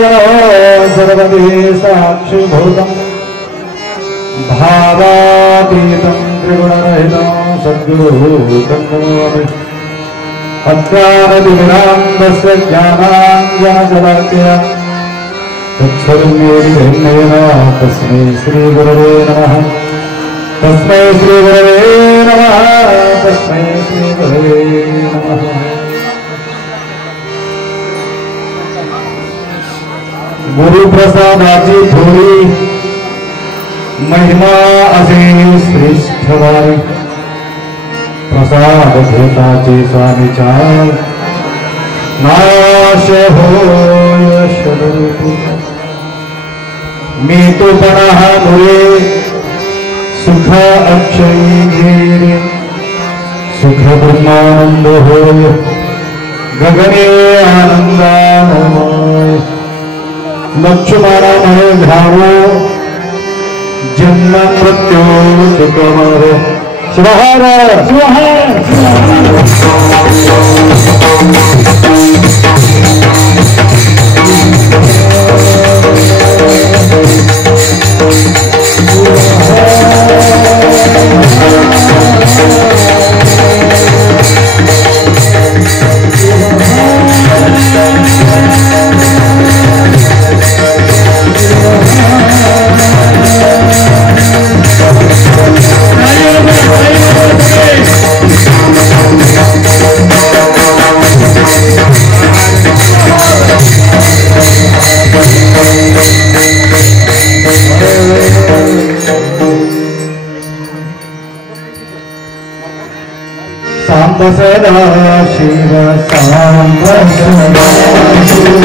जनो सर्वदेह साक्षिभूतम् भावातीतं त्रिगुणरहितं सद्गुरुं अज्ञानतिमिरान्धस्य ज्ञानाञ्जनशलाकया तत्सर्वमेवेन तस्मै श्रीगुरवे नमः तस्मै श्रीगुरवे नमः तस्मै श्रीगुरवे नमः। गुरुप्रसादाची थोडी महिमा असेल श्रेष्ठवारी प्रसाद भेटाचे स्वामीचा नाश होय स्वरूप मी तो पणा मुळे सुख अक्षयी घेरे सुख ब्रह्मानंद होय गगने आनंदामय लक्ष्मणामय घ्यावो जन्म मृत्यू सुखमर शिवहर शिवहर सांब सदा शिव सांब सदा शिव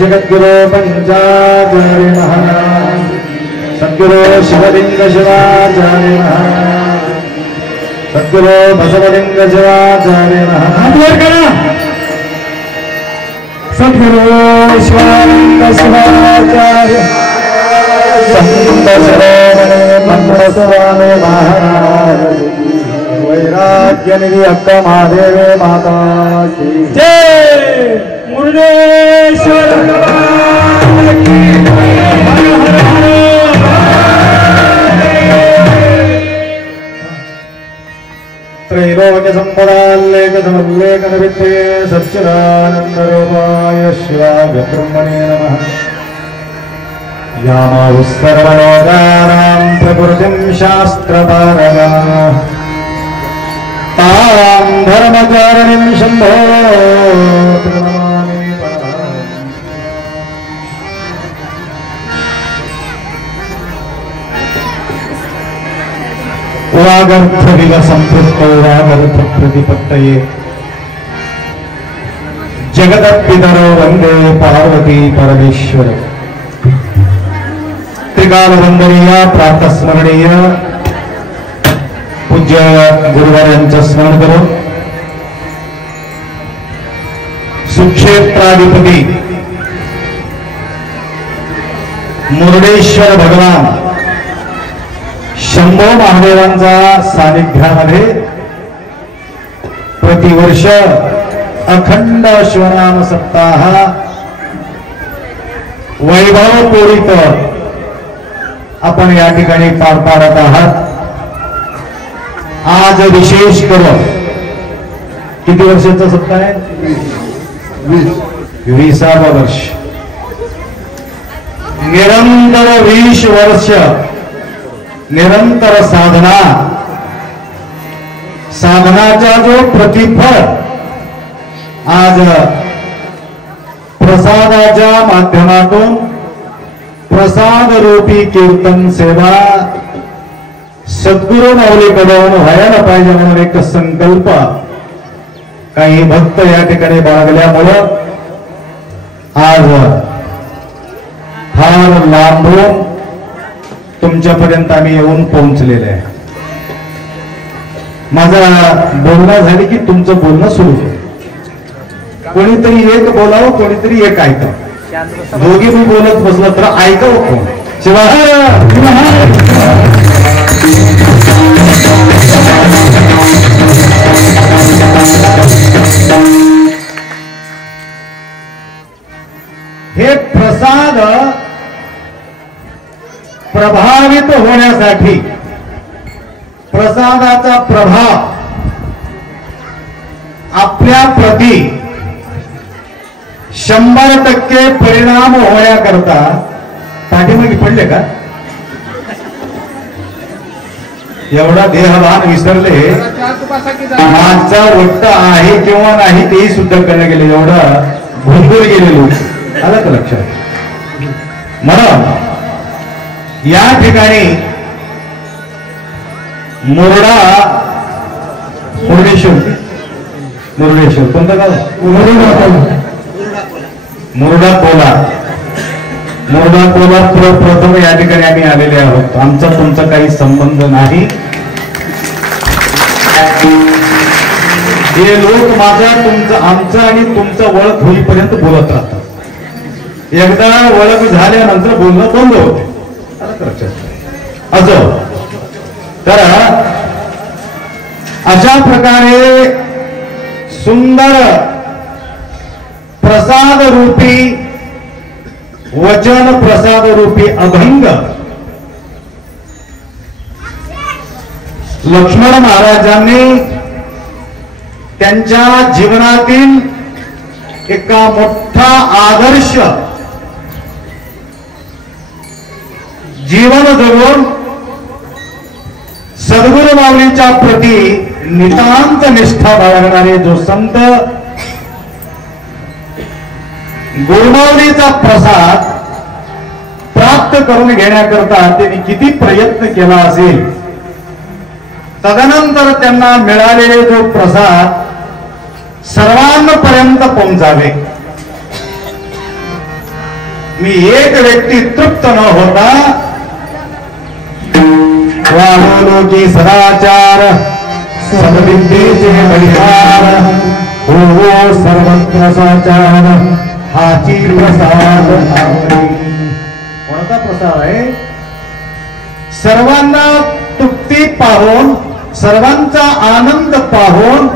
जगद्गुरु पंचाचार्य महाराज सद्गुरु शिवलिंग शिवाचार्य महाराज सद्गुरु बसवलिंग शिवाचार्य महाराज सद्गुरु शिवालिंग शिवाचार्य संत शिरोमणि मंगलस्वामी महाराज वैराग्य निधि अक्का महादेवे माता की जय। मुरुडेश्वर त्रैलोक्य संपदाल्लेखसमुल्लेखन विद्ये सच्चिदानंद रूपाय शिवाय ब्रह्मणे नमः। यामाहुः सर्वलोकानां प्रकृतिं शास्त्रपारगा तां धर्मचारिणीं शम्भो प्रणमामि पराम्। वागर्थविलसंपृक्तौ वागर्थप्रतिपत्तये जगदपितरो वंदे पार्वती परमेश्वर। त्रिकाल वंदनीय प्रातस्मरणीय पूज्य गुरुवारांचं स्मरण करून सुक्षेत्राधिपती मुरुडेश्वर भगवान शंभो महादेवांचा सानिध्यामध्ये प्रतिवर्ष अखंड शिवनाम सप्ताह वैभवपूरित आपण या ठिकाणी पार पाडत आहात। आज विशेष करून किती वर्षाचा सप्ताह आहे? 20वा वर्ष। निरंतर 20 वर्ष निरंतर साधनाचा जो प्रतिफळ आज प्रसादाच्या माध्यमातून प्रसाद रूपी कीर्तन सेवा सद्गुरु माऊलीकडून व्हायला पाहिजे म्हणून एक संकल्प काही भक्त या ठिकाणी बाळगल्यामुळं आज फार लांबून तुमच्यापर्यंत आम्ही येऊन पोहोचलेले आहे। माझा बोलणं झाली की तुमचं बोलणं सुरू होईल। कोणीतरी एक बोलावं, कोणीतरी एक ऐकावं। दोघी मी बोलत बसलं तर ऐकावं कोण? शिवाय हे प्रसाद प्रभावित होण्यासाठी प्रसादाचा प्रभाव आपल्या प्रती 100% परिणाम होण्याकरता पाठीमागे पडले का? एवढा देहभान विसरले, मागचा वट्ट आहे किंवा नाही तेही सुद्धा कळलं गेले, एवढा भुलभुल गेलेलो आलं का लक्षात? म्हणून या ठिकाणी मुरुडेश्वर कोणतं गाव? मुरुडा कोल्हार प्रथम या ठिकाणी आम्ही आलेले आहोत। आमचा तुमचा काही संबंध नाही। हे लोक माझा तुमचं आमचं आणि तुमचं ओळख होईपर्यंत बोलत राहतात। एकदा ओळख झाल्यानंतर बोलणं बंद होते। असो तर अशा प्रकारे सुंदर प्रसाद रूपी वचन, प्रसाद रूपी अभंग लक्ष्मण महाराजांनी त्यांच्या जीवनातील एका मोठा आदर्श जीवन जगून सद्गुरु माऊलीच्या प्रती नितांत निष्ठा बाळगणारे जो संत गुरुमाऊलीचा प्रसाद प्राप्त करून घेण्याकरता त्यांनी किती प्रयत्न केला असेल, तदनंतर त्यांना मिळालेले जो प्रसाद सर्वांपर्यंत पोहोचावे। मी एक व्यक्ती तृप्त न होता वालोकी सदाचार सद्विद्येचे बलिहार हो सर्वत्र साचार हाची प्रसाद। कोणता प्रसाद आहे? सर्वांना तृप्ती पाहून, सर्वांचा आनंद पाहून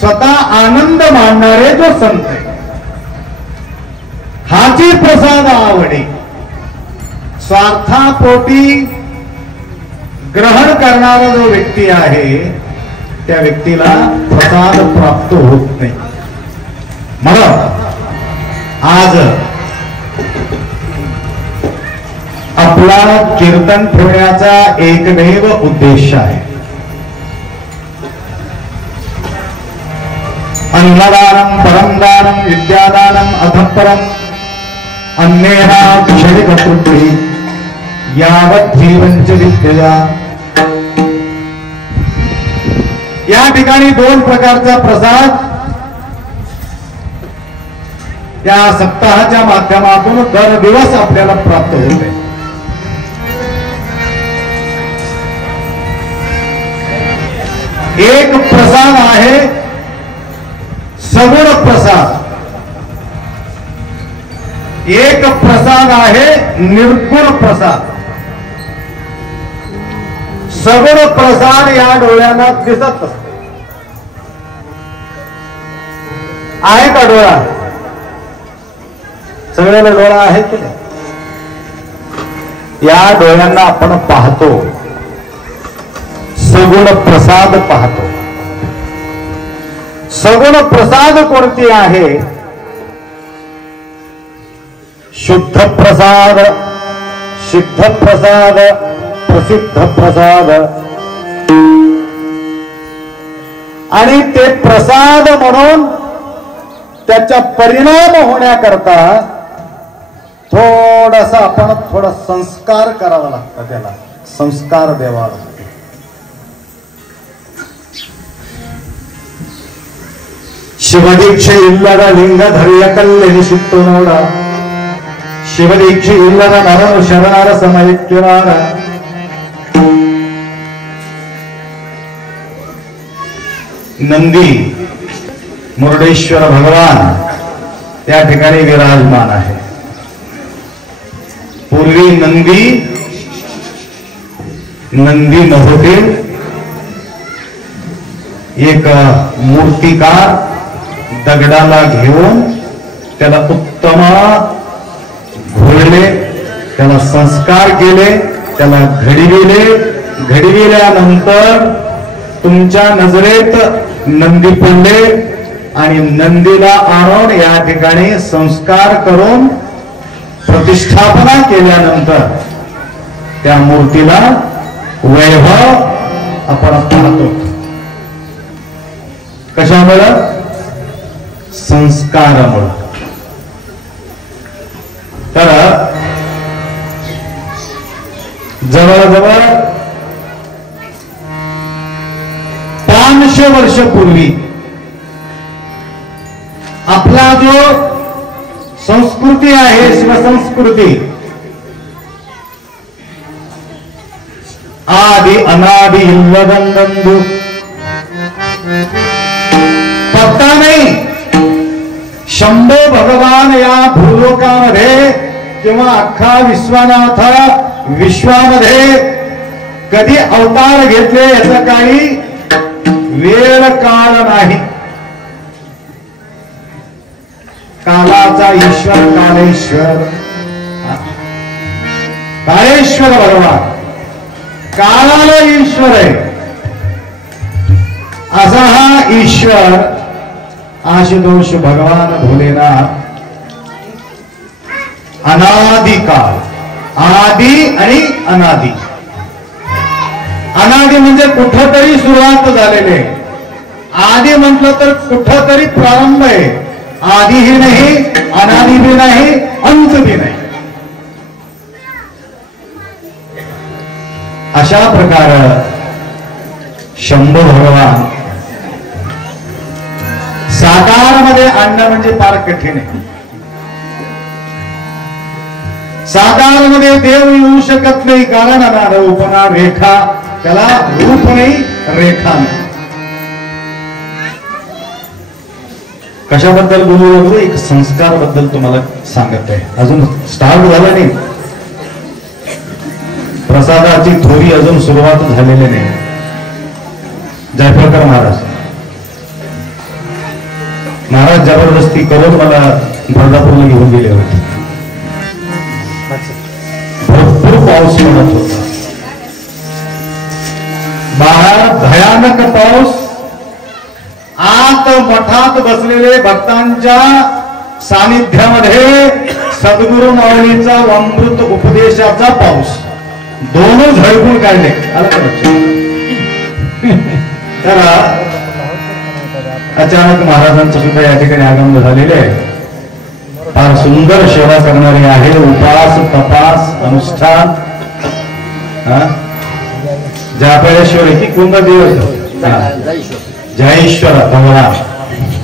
स्वतः आनंद मानणारे जो संत आहे, हाची प्रसाद आवडी। स्वार्थापोटी ग्रहण करणारा जो व्यक्ती आहे त्या व्यक्तीला प्रसाद प्राप्त होत नाही। म्हणून आज आपला कीर्तन ठेवण्याचा एकमेव उद्देश आहे. अन्नदानम परमदानम विद्यादानम अधपरम अन्नेना क्षणिकतृप्ती यावत् जीवंच विद्यया. या ठिकाणी दोन प्रकारचा प्रसाद त्या सप्ताहाच्या माध्यमातून दर दिवस आपल्याला प्राप्त होते. एक प्रसाद आहे सगुण प्रसाद, एक प्रसाद आहे निर्गुण प्रसाद. सगुण प्रसाद या डोळ्यांना दिसत असते. आहे का डोळा? सगळ्याला डोळा आहे की नाही? या डोळ्यांना आपण पाहतो, सगुण प्रसाद पाहतो. सगुण प्रसाद कोणती आहे? शुद्ध प्रसाद, सिद्ध प्रसाद, प्रसिद्ध प्रसाद. आणि ते प्रसाद म्हणून त्याचा परिणाम होण्याकरता थोडासा आपण थोडा संस्कार करावा लागतो, त्याला संस्कार द्यावा लागतो. ಶಿವದೀಕ್ಷೆ ಇಲ್ಲದ ಲಿಂಗ ಧರಿಯ ಕಲ್ಲೆನಿಸಿತ್ತು ನೋಡ, ಶಿವದೀಕ್ಷೆ ಇಲ್ಲದ ನರನು ಶರಣರ ಸಮಯಕ್ಕಿರಾರ. नंदी मुरुडेश्वर भगवान त्या ठिकाणी विराजमान आहे. पूर्वी नंदी नव्हते. एक मूर्तिकार दगडाला घेऊन त्याला उत्तम घोळले, त्याला संस्कार केले, त्याला घडविले. घडविल्यानंतर तुमच्या नजरेत नंदी पडले आणि नंदीला आणून या ठिकाणी संस्कार करून प्रतिष्ठापना केल्यानंतर त्या मूर्तीला वैभव आपण पाहतो. कशामुळे? संस्कारामुळे. तर जवळजवळ 500 वर्षापूर्वी आपला जो संस्कृती आहे, शिवसंस्कृती, आदि अनादि इल्लदंदू पत्ता नाही. शंभो भगवान या भूलोकामध्ये किंवा अख्खा विश्वामध्ये कधी अवतार घेतले याचा काही वेळ काळ नाही. कालाचा ईश्वर काळेश्वर भगवान काळाला ईश्वर आहे. असा हा ईश्वर आशुतोष भगवान भोलेनाथ अनादिकाळ, आदि आणि अनादि. अनादि म्हणजे कुठंतरी सुरुवात झालेले. आदि म्हटलं तर कुठंतरी प्रारंभ आहे. आदिही नाही, अनादि भी नाही, अंत भी नाही. अशा प्रकारे शंभो भगवान साकारमध्ये आणणं म्हणजे फार कठीण आहे. साकारमध्ये देव येऊ शकत नाही, कारण रूपना रेखा, त्याला रूप नाही, रेखा नाही. कशाबद्दल बोलू लागलो? एक संस्कार बद्दल तुम्हाला सांगत आहे. अजून स्टार्ट झाला नाही, प्रसादाची थोडी अजून सुरुवात झालेली नाही. जयप्रकार महाराज जबरदस्ती करून मला बर्दापूरला घेऊन गेले होते. भरपूर पाऊस पडत होता, बाहेर भयानक पाऊस. आत मठात बसलेले भक्तांच्या सानिध्यामध्ये सद्गुरु माऊलीचा अमृत उपदेशाचा पाऊस दोनच झळकून काढले. तर अचानक महाराजांचं सुद्धा या ठिकाणी आगमन झालेले आहे. फार सुंदर सेवा करणारे आहे. उपास तपास अनुष्ठान जापेश्वर की कोणता दिवस जयेश्वर भगवान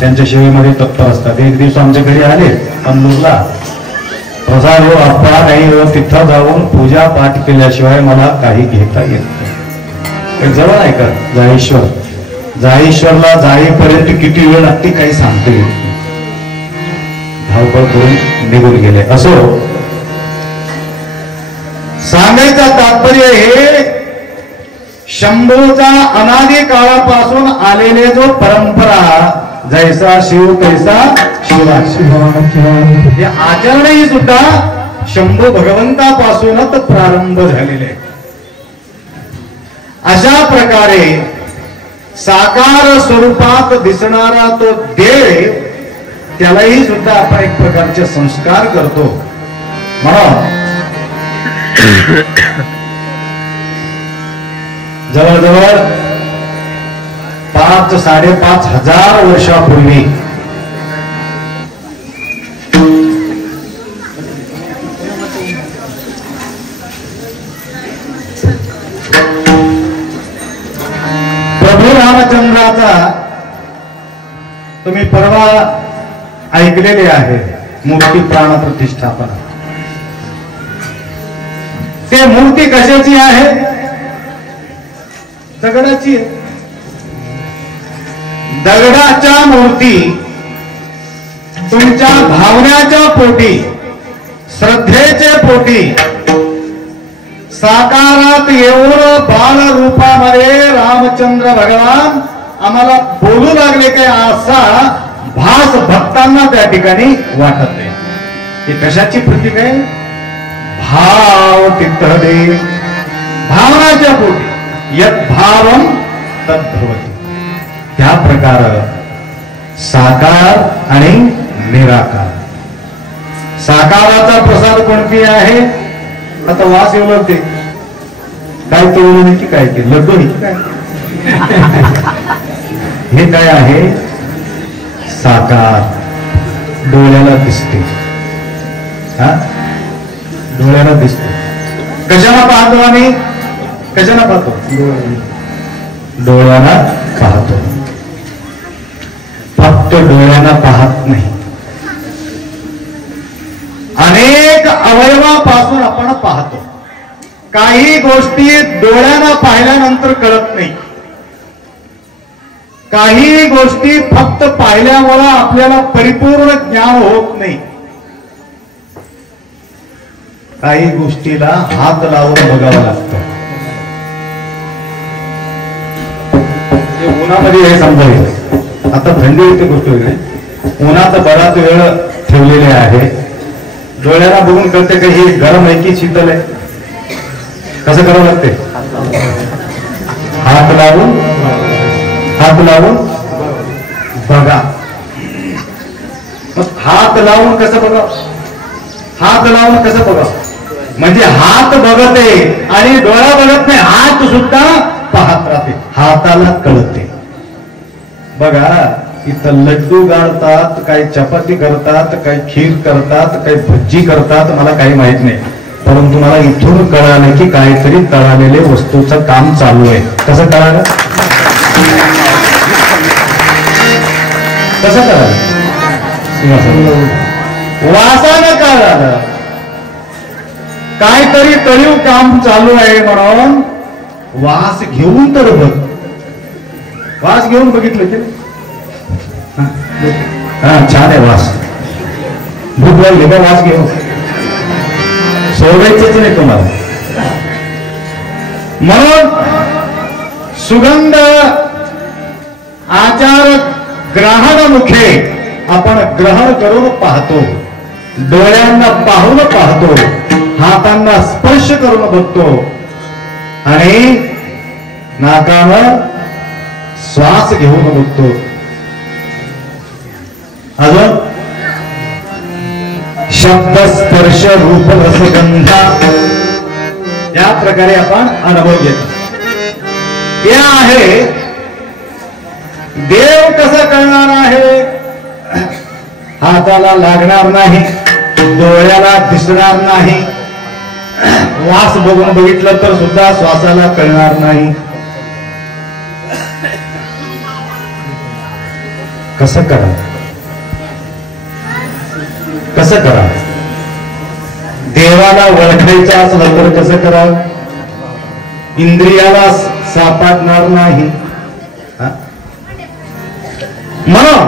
त्यांच्या सेवेमध्ये तत्पर असतात. एक दिवस आमच्या घरी आले अमृतला. प्रसाद हो अप्पा नाही हो, तिथं जाऊन पूजा पाठ केल्याशिवाय मला काही घेता येत नाही. जवळ आहे का जायेश्वर? जायेश्वरला जाईपर्यंत किती वेळ लागते काही सांगता येत नाही. धावपळ करून निघून गेले. असो, सांगायचं तात्पर्य हे शंभूचा अनादी काळापासून आलेले जो परंपरा जैसा शिव तैसा शिवा हे आचरणही सुद्धा शंभू भगवंतापासूनच प्रारंभ झालेले. अशा प्रकारे साकार स्वरूपात दिसणारा तो देव, त्यालाही सुद्धा आपण एक प्रकारचे संस्कार करतो. म्हणून जवळजवळ 5,000-5,500 वर्षापूर्वी प्रभू रामचंद्राचा तुम्ही परवा ऐकलेले आहे मूर्ती प्राण प्रतिष्ठापना. ते मूर्ती कशाची आहे? दगडाची आहे. दगडाच्या मूर्ती तुमच्या भावनाच्या पोटी, श्रद्धेचे पोटी साकारात येऊन बाल रूपामध्ये रामचंद्र भगवान आम्हाला बोलू लागले काय असा भास भक्तांना त्या ठिकाणी वाटत आहे. ही कशाची प्रतीक आहे? भाव तिथले भावनाच्या पोटी यत भावम तद्भवति. त्या प्रकार साकार आणि निराकार. साकाराचा प्रसाद कोणती आहे? आता वास येऊ लागते काय तोडून की काय ते लड्डू की काय हे काय आहे? साकार. डोळ्याला दिसते. डोळ्याला दिसते. कशाला पाहतो आम्ही? कशाला पाहतो? डोळ्याला पाहतो. फक्त डोळ्याला पाहत नाही, अनेक अवयवापासून आपण पाहतो. काही गोष्टी डोळ्यानं पाहिल्यानंतर कळत नाही. काही गोष्टी फक्त पाहिल्यामुळे आपल्याला परिपूर्ण ज्ञान होत नाही. काही गोष्टीला हात लावून बघावं लागतं. उन्हामध्ये हे समजायचं. आता थंडी होते गोष्ट वेगळी. उन्हात बराच वेळ ठेवलेले आहे. डोळ्याला बघून कळते का हे गरम आहे की शीतल आहे? कसं करावं लागते? हात लावून बघा. हात लावून कसं बघा? हात लावून कसं बघा? म्हणजे हात बघते आणि डोळा बघत नाही, हात सुद्धा पाहत राहते. हाताला कळते. बघा, इथं लड्डू गाळतात, काही चपाती करतात, काही खीर करतात, काही भज्जी करतात, मला काही माहित नाही. परंतु मला इथून कळालं की काहीतरी तळालेले वस्तूचं काम चालू आहे. कसं कळालं? कसं कळालं? वासानं कळालं. काहीतरी तळीव काम चालू आहे म्हणून वास घेऊन तर बघ. वास घेऊन बघितलं की छान आहे वास. भूक लागली का? वास घेऊन सोडायचंच नाही तुम्हाला. म्हणून सुगंध आचार ग्रहण मुखे आपण ग्रहण करून पाहतो. डोळ्यांना पाहून पाहतो. हातांना स्पर्श करून बघतो आणि नाकानं श्वास घेऊन बघतो. अजून शब्दस्थ स्पर्श रूप रसगंधा या प्रकारे आपण अनुभव घेतो. ते आहे देव कसं कळणार आहे? हाताला लागणार नाही, डोळ्याला दिसणार नाही, वास बघून बघितलं तर सुद्धा श्वासाला कळणार नाही. कसं करा, कसं करा? देवाला ओळखायचं असलं तर कसं करा? इंद्रियाला सापडणार नाही. म्हणून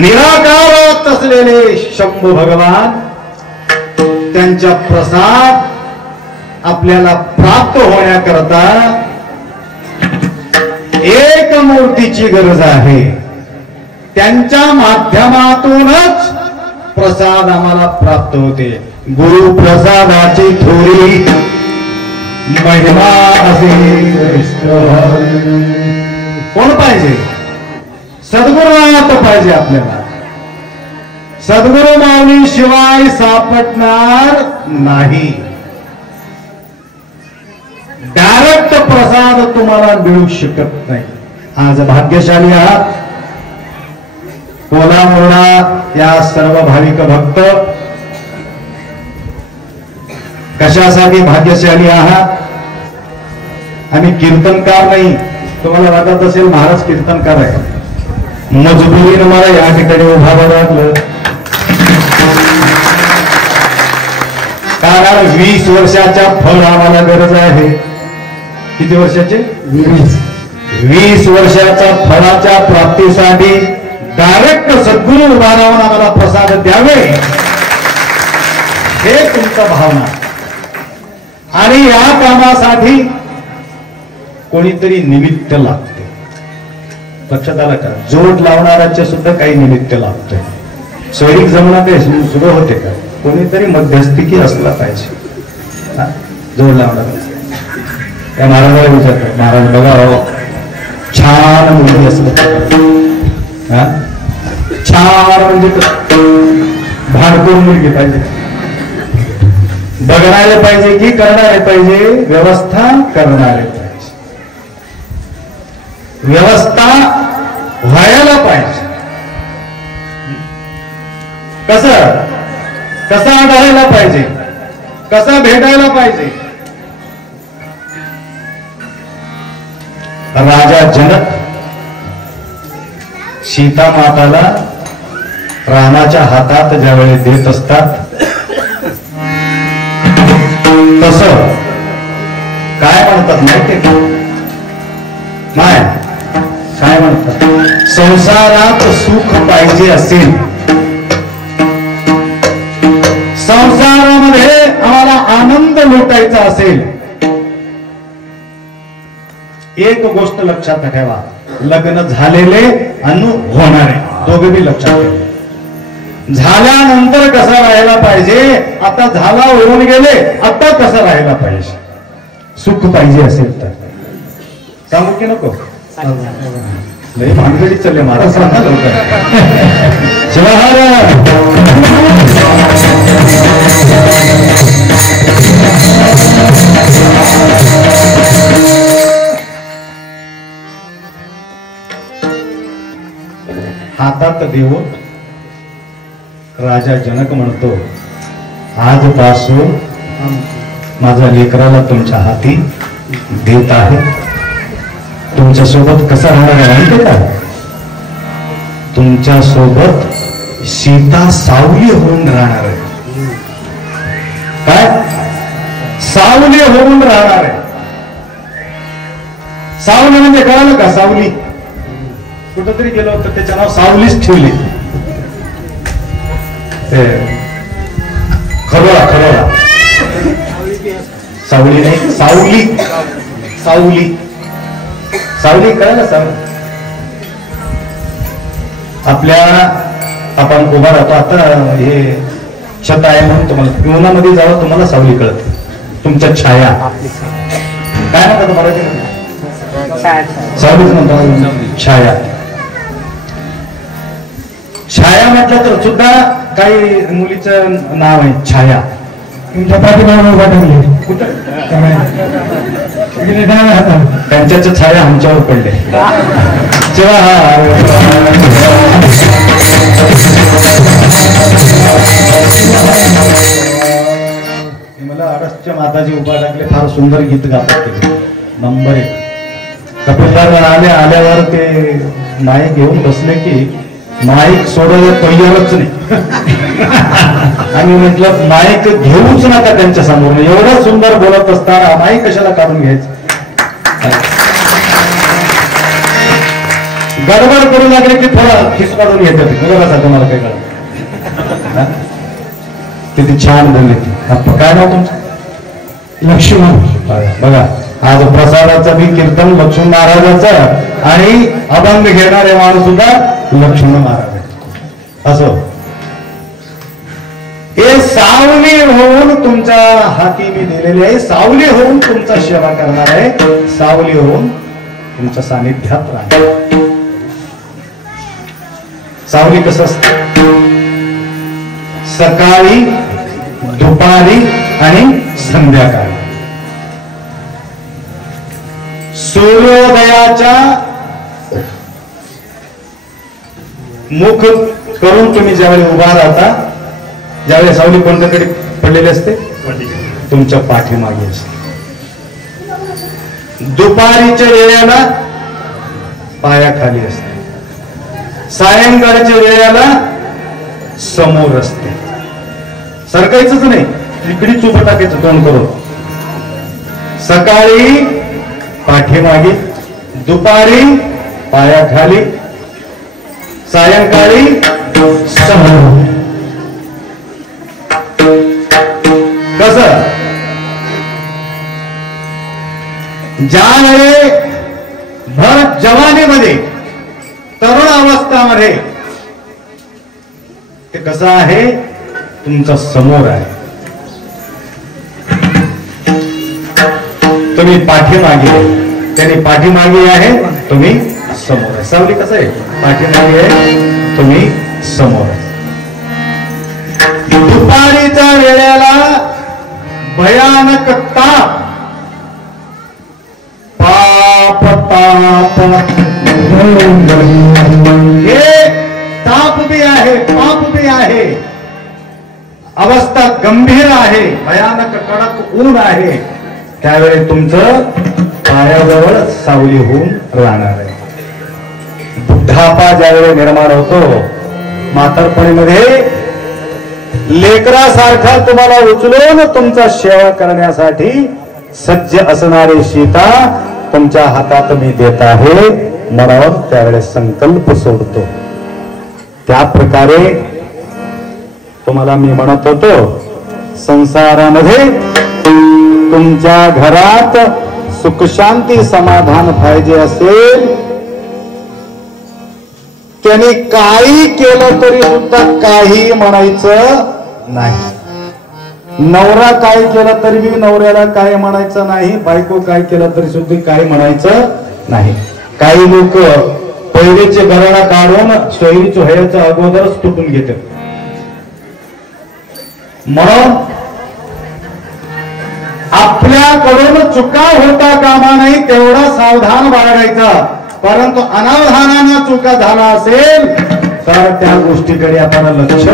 निराकारात असलेले शंभू भगवान त्यांच्या प्रसाद आपल्याला प्राप्त होण्याकरता एक मूर्तीची गरज आहे. त्यांच्या माध्यमातूनच प्रसाद आम्हाला प्राप्त होते. गुरु प्रसादाची थोरी महिमा असे कोण पाहिजे? सद्गुरुनाथ पाहिजे आपल्याला. सद्गुरु माऊली शिवाय सापडणार नाही. डायरेक्ट प्रसाद तुम्हाला मिळू शकत नाही. आज भाग्यशाली आहात. कोलामोडा या सर्व भाविक भक्त कशासाठी भाग्यशाली आहात? आम्ही कीर्तनकार नाही. तुम्हाला वाटत असेल महाराज कीर्तनकार आहे, मजबुरीने मला या ठिकाणी उभारावं लागलं. कारण 20 वर्षाच्या फळ आम्हाला गरज आहे. किती वर्षाचे? 20 वर्षाच्या फळाच्या प्राप्तीसाठी डायरेक्ट सद्गुरू उभा राहून आम्हाला प्रसाद द्यावे, हे तुमचं भावना. आणि या कामासाठी कोणीतरी निमित्त लागते. लक्षात आलं का? जोड लावणाऱ्याचे सुद्धा काही निमित्त लागतंय. स्वैरिक जमणं ते सुरू होते का? कोणीतरी मध्यस्थी असला पाहिजे. जोड लावणार त्या महाराजाला विचारतात, महाराज बघा हो, छान मुलगी असलं, छान म्हणजे भाडकोर मुलगी पाहिजे, बघणारे पाहिजे की करणारे पाहिजे? व्यवस्था करणारे पाहिजे. व्यवस्था व्हायला पाहिजे. कसं आढळायला पाहिजे, कसं भेटायला पाहिजे? राजा जनक सीता माताला रामाच्या हातात ज्यावेळी देत असतात, तसं काय म्हणतात माहिती का? नाही, काय म्हणतात? संसारात सुख पाहिजे असेल, संसारामध्ये आम्हाला आनंद लुटायचा असेल, एक गोष्ट लक्षात ठेवा, लग्न झालेले आणि होणारे दोघे बी लक्षात ठेवा. झाल्यानंतर कसा राहायला पाहिजे, आता झाला होऊन गेले, आता कसं राहायला पाहिजे? सुख पाहिजे असेल तर सांगू की नको? लई भानगडी चालले महाराज, सांगा लवकर. हातात देऊन राजा जनक म्हणतो, आजपासून माझ्या लेकराला तुमच्या हाती देत आहे. तुमच्या सोबत कसा राहणार आहे माहिती का? तुमच्या सोबत सीता सावली होऊन राहणार आहे. काय? सावली होऊन राहणार आहे. सावली म्हणजे कळालं का? सावली कुठंतरी गेलो होतं, त्याचं नाव सावलीच ठेवले. खरोळा खरोळा, सावली नाही, सावली. सावली सावली कळालं? सावली आपल्या आपण उभा राहतो. आता हे छत आहे म्हणून तुम्हाला पिवनामध्ये जावं, तुम्हाला सावली कळते. तुमच्या छाया काय म्हणतात तुम्हाला? सावलीच म्हणतात. छाया, छाया म्हटलं तर सुद्धा काही मुलीचं नाव आहे छाया. तुमच्या पाठीमागे उभा टाकले कुठं इकडे डाव्या हाताला. त्यांच्याच छाया आमच्यावर पडले. जेव्हा मला अडसच्या माताजी उभा टाकले. फार सुंदर गीत गातात ते, नंबर 1. कपिलदार आल्यावर ते माईक घेऊन बसले की माईक सोडायला तयारच नाही. आणि म्हटलं माईक घेऊच नका त्यांच्या समोर, एवढं सुंदर बोलत असताना माईक कशाला काढून घ्यायचं. गडबड करू लागले की थोडा खिस काढून घेतात. तुला कसा तुम्हाला काय कळलं. किती छान बोलले ती. काय नाव तुमचं. लक्ष्मण. बघा आज प्रसादाचं बी कीर्तन लक्ष्मण महाराजाचं आणि अभंग घेणारे माणूस सुद्धा लक्ष्मण महाराज. असो हे सावली होऊन तुमच्या हाती मी दिलेली आहे. सावली होऊन तुमचा सेवा करणार आहे. सावली होऊन तुमच्या सानिध्यात राहणार. सावली कसं असतं. सकाळी, दुपारी आणि संध्याकाळी. सूर्योदयाच्या मुख करून तुम्ही ज्यावेळी उभा राहता, ज्यावेळी सावली कोणत्याकडे पडलेली असते, तुमच्या पाठीमागे असते. दुपारीच्या वेळेला पायाखाली असते. सायंकाळच्या वेळेला समोर असते. सरकायचंच नाही, इकडीच उभं टाकायचं तोंड करून. सकाळी पाठीमागे, दुपारी पायाखाली, सायंकाळी समोर. कसं. ज्यावेळी भर जवानीमध्ये, तरुण अवस्थामध्ये ते कसं आहे, तुमचा समोर आहे. तुम्ही पाठीमागे, त्याने पाठीमागे आहे, तुम्ही समोर आहे. सावली कसं आहे, पाठीमागे आहे, तुम्ही समोर आहे. दुपारीच्या वेळेला भयानक ताप, पाप ताप, हे ताप बी आहे, पाप बी आहे. अवस्था गंभीर आहे, भयानक कडक ऊन आहे. त्यावेळी तुमचं पायाजवळ सावली होऊन राहणार आहे. बुद्धापा ज्यावेळी निर्माण होतो, म्हातारपणीमध्ये लेकरासारखा तुम्हाला उचलून तुमचा सेवा करण्यासाठी सज्ज असणारी सीता तुमच्या हातात मी देत आहे, म्हणून त्यावेळेस संकल्प सोडतो. त्या प्रकारे तुम्हाला मी म्हणत होतो, संसारामध्ये तुमच्या घरात सुख शांती समाधान पाहिजे असेल, त्याने काही केलं तरी सुद्धा काही म्हणायचं नाही. नवरा काय केलं तरी नवऱ्याला काय म्हणायचं नाही. बायको काय केलं तरी सुद्धा काही म्हणायचं नाही. काही लोक पहिलेचे गराडा काढून सोयरी चोह्याचं अगोदरच तुटून घेतात. म्हणून आपल्याकडून चुका होता कामा नाही, तेवढा सावधान बाळगायचा. परंतु अनावधानानं चुका झाला असेल तर त्या गोष्टीकडे आपण लक्ष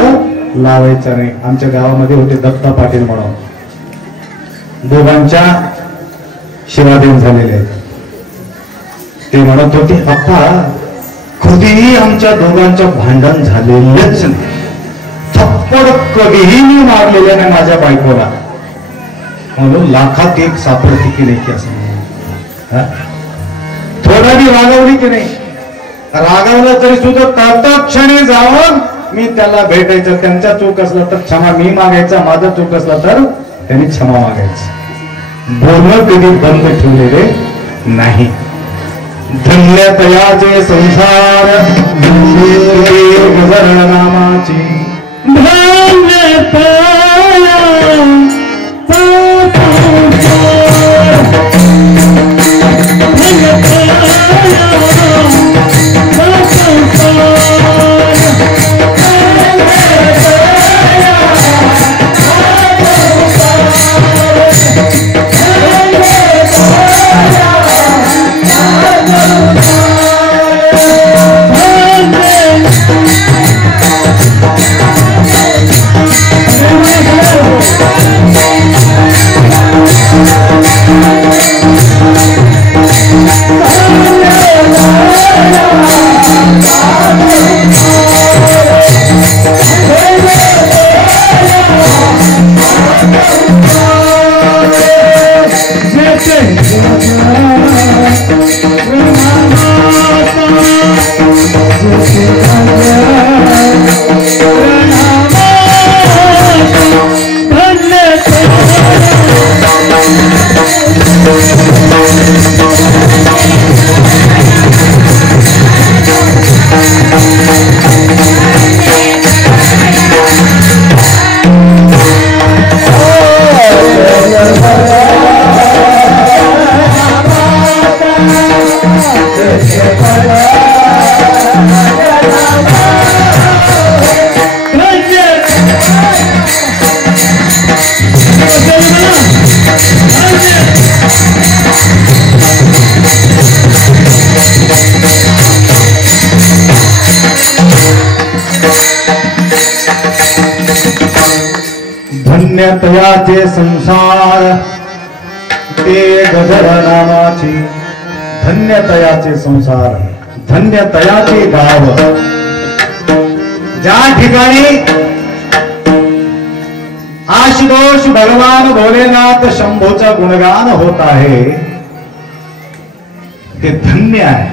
लावायचं नाही. आमच्या गावामध्ये होते दत्ता पाटील म्हणून, दोघांच्या शिवादेव झालेले आहेत. ते म्हणत होते, अप्पा कधीही आमच्या दोघांचं भांडण झालेलंच नाही. थप्पड कधीही मी मारलेलं नाही माझ्या बायकोला. म्हणून लाखात एक सापडते की नाही की असं थोडा बी रागवली की नाही. रागवलं तरी सुद्धा तत्क्षणी जाऊन मी त्याला भेटायचं. त्यांचा चूक असला तर क्षमा मी मागायचा, माझा चूक असला तर त्यांनी क्षमा मागायचं. बोलणं कधी बंद ठेवलेले नाही. धन्यतयाचे संसार नामाची धन्य तयाचे संसार ते गजर नामाची, धन्य तयाचे संसार, धन्य तयाचे गाव. ज्या ठिकाणी आशुतोष भगवान भोलेनाथ शंभूचा गुणगान होत आहे ते धन्य आहे,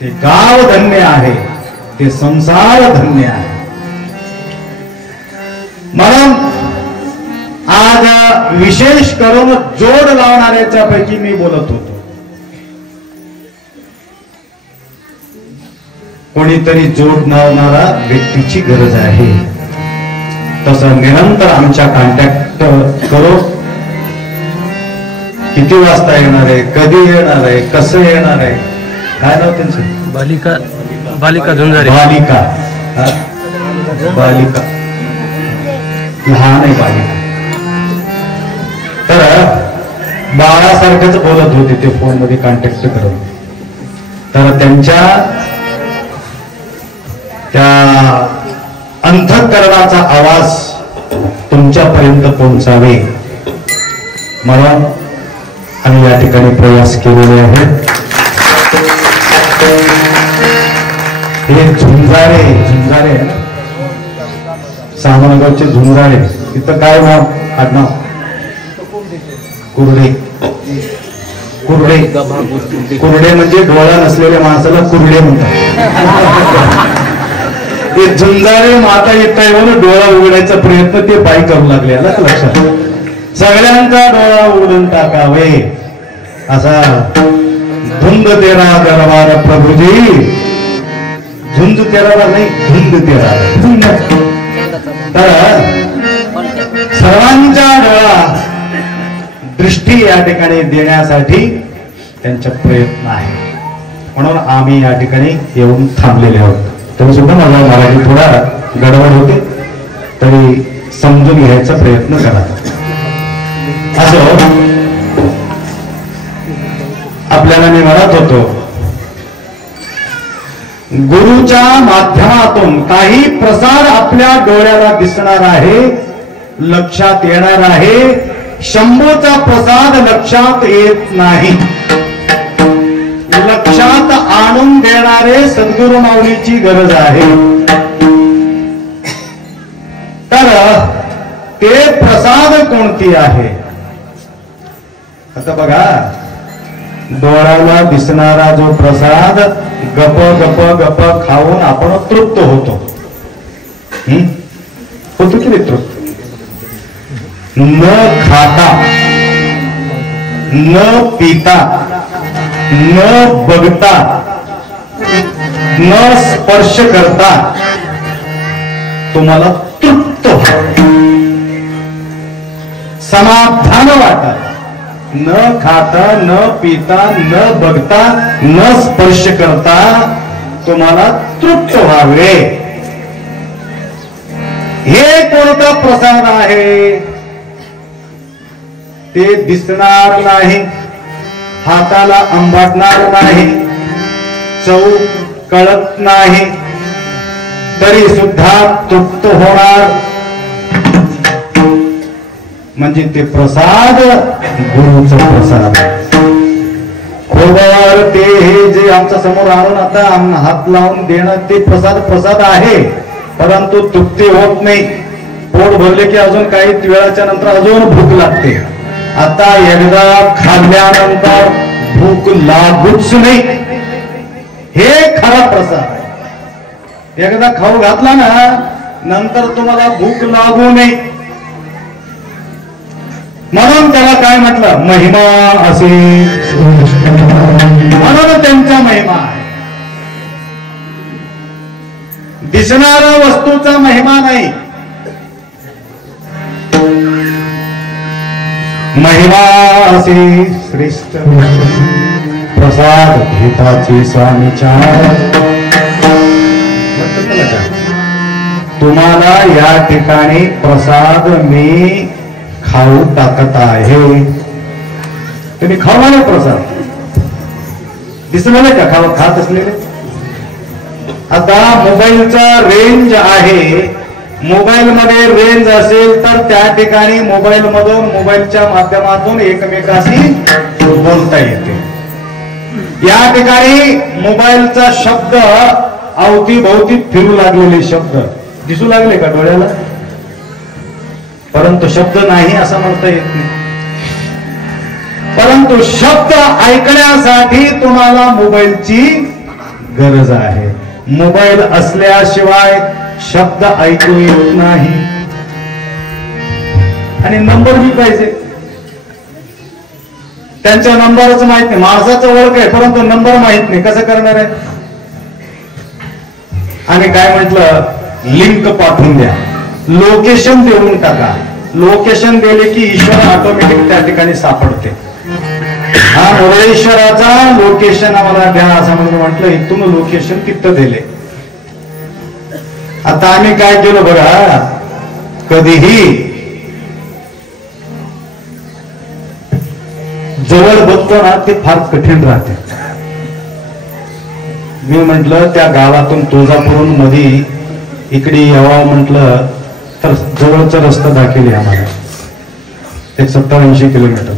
ते गाव धन्य आहे, ते संसार धन्य आहे. म्हणून आज विशेष करून जोड लावणाऱ्याच्या पैकी मी बोलत होतो. कोणीतरी जोड लावणारा व्यक्तीची गरज आहे. तसं निरंतर आमच्या कॉन्टॅक्ट करो. किती वाजता येणार आहे, कधी येणार आहे, कसं येणार आहे, काय नाव त्यांचं? बालिका झुंजारे. बालिका, बालिका लहान आहे बालिका. तर बाळासारखंच बोलत होते ते फोन मध्ये कॉन्टॅक्ट करून. तर त्यांच्या त्या अंतःकरणाचा आवाज तुमच्यापर्यंत पोहोचावे म्हणून आम्ही या ठिकाणी प्रयास केलेले आहेत. हे झुंजारे, झुंजारे सामनगावचे झुंजारे. इथं काय नाव, आडनाव? कुरडे. कुरडे, कुरडे म्हणजे डोळा नसलेल्या माणसाला कुरडे म्हणतात. ते झुंजारे माता येता येऊन डोळा उघडायचा प्रयत्न ते बाई करू लागले. लक्षात, सगळ्यांचा डोळा उघडून टाकावे असा धुंद तेरा दरबार प्रभूजी. झुंज तेरा नाही, धुंद तेरा. तर सर्वांच्या डोळा दृष्टी या ठिकाणी देण्यासाठी त्यांचा प्रयत्न आहे. म्हणून आम्ही या ठिकाणी येऊन थांबलेले आहोत. तरी सुद्धा मला मराठी थोडा गडबड होते, तरी समजून घ्यायचा प्रयत्न करा. असं आपल्याला मी म्हणत होतो, गुरुच्या माध्यमातून काही प्रसार आपल्या डोळ्याला दिसणार आहे, लक्षात येणार आहे. शंभूचा प्रसाद लक्षात येत नाही. लक्षात आणून देणारे सद्गुरु माऊलीची गरज आहे. तर ते प्रसाद कोणती आहे? आता बघा, डोळ्याला दिसणारा जो प्रसाद गप गप गप खाऊन आपण तृप्त होतो. होतो की नाही तृप्त? न खाता, न पिता, न बघता, न स्पर्श करता तुम्हाला तृप्त व्हावं, समाधान वाटत. न खाता, न पिता, न बघता, न स्पर्श करता तुम्हाला तृप्त व्हावे. हे कोणता प्रसाद आहे? ते दिसणार नाही, हाताला अंबाडणार नाही, चव कळत नाही, तरी सुद्धा तृप्त होणार. म्हणजे ते प्रसाद गुरुचा प्रसाद. खोबर ते हे जे आमच्या समोर आणून आता हात लावून देणं ते प्रसाद आहे, परंतु तृप्ती होत नाही. पोट भरले की अजून काही वेळाच्या नंतर अजून भूक लागते. आता एकदा खाल्ल्यानंतर भूक लागूच नाही. हे खरा प्रसाद आहे. एकदा खाऊ घातला ना, नंतर तुम्हाला भूक लागू नये. म्हणून त्याला काय म्हटलं? महिमा असे. म्हणून त्यांचा महिमा आहे. दिसणारा वस्तूचा महिमा नाही, महिमा असे श्रेष्ठ प्रसाद घेताची स्वामीच्या तुम्हाला या ठिकाणी प्रसाद मी खाऊ टाकत आहे. तुम्ही खाऊ ना प्रसाद दिसलं नाही का खात असलेले. आता मोबाईलचा रेंज आहे, मोबाईल मध्ये रेंज असेल तर त्या ठिकाणी मोबाईल मधून मोबाईलच्या माध्यमातून एकमेकाशी बोलता येते. या ठिकाणी मोबाईलचा शब्द अवतीभोवती फिरू लागलेले शब्द दिसू लागले का डोळ्याला, परंतु शब्द नाही असं म्हणता येत नाही. परंतु शब्द ऐकण्यासाठी तुम्हाला मोबाईलची गरज आहे. मोबाईल असल्याशिवाय शब्द ऐकू येत नाही. आणि नंबर बी पाहिजे. त्यांच्या नंबरच माहित नाही. माणसाचं ओळख आहे परंतु नंबर माहित नाही, कसं करणार आहे. आणि काय म्हटलं, लिंक पाठवून द्या, लोकेशन देऊन टाका. लोकेशन दिले की ईश्वर ऑटोमॅटिक त्या ठिकाणी सापडते. हा मुरळेश्वराचा लोकेशन आम्हाला द्या असं म्हणून म्हटलं. इथून लोकेशन तिथं दिले. आता आम्ही काय केलं बघा, कधीही जवळ बघतो ना ते फार कठीण राहते. मी म्हंटल त्या गावातून तुळजापूरून मध्ये इकडे यावं म्हटलं तर जवळचा रस्ता दाखवले आम्हाला 70-80 किलोमीटर.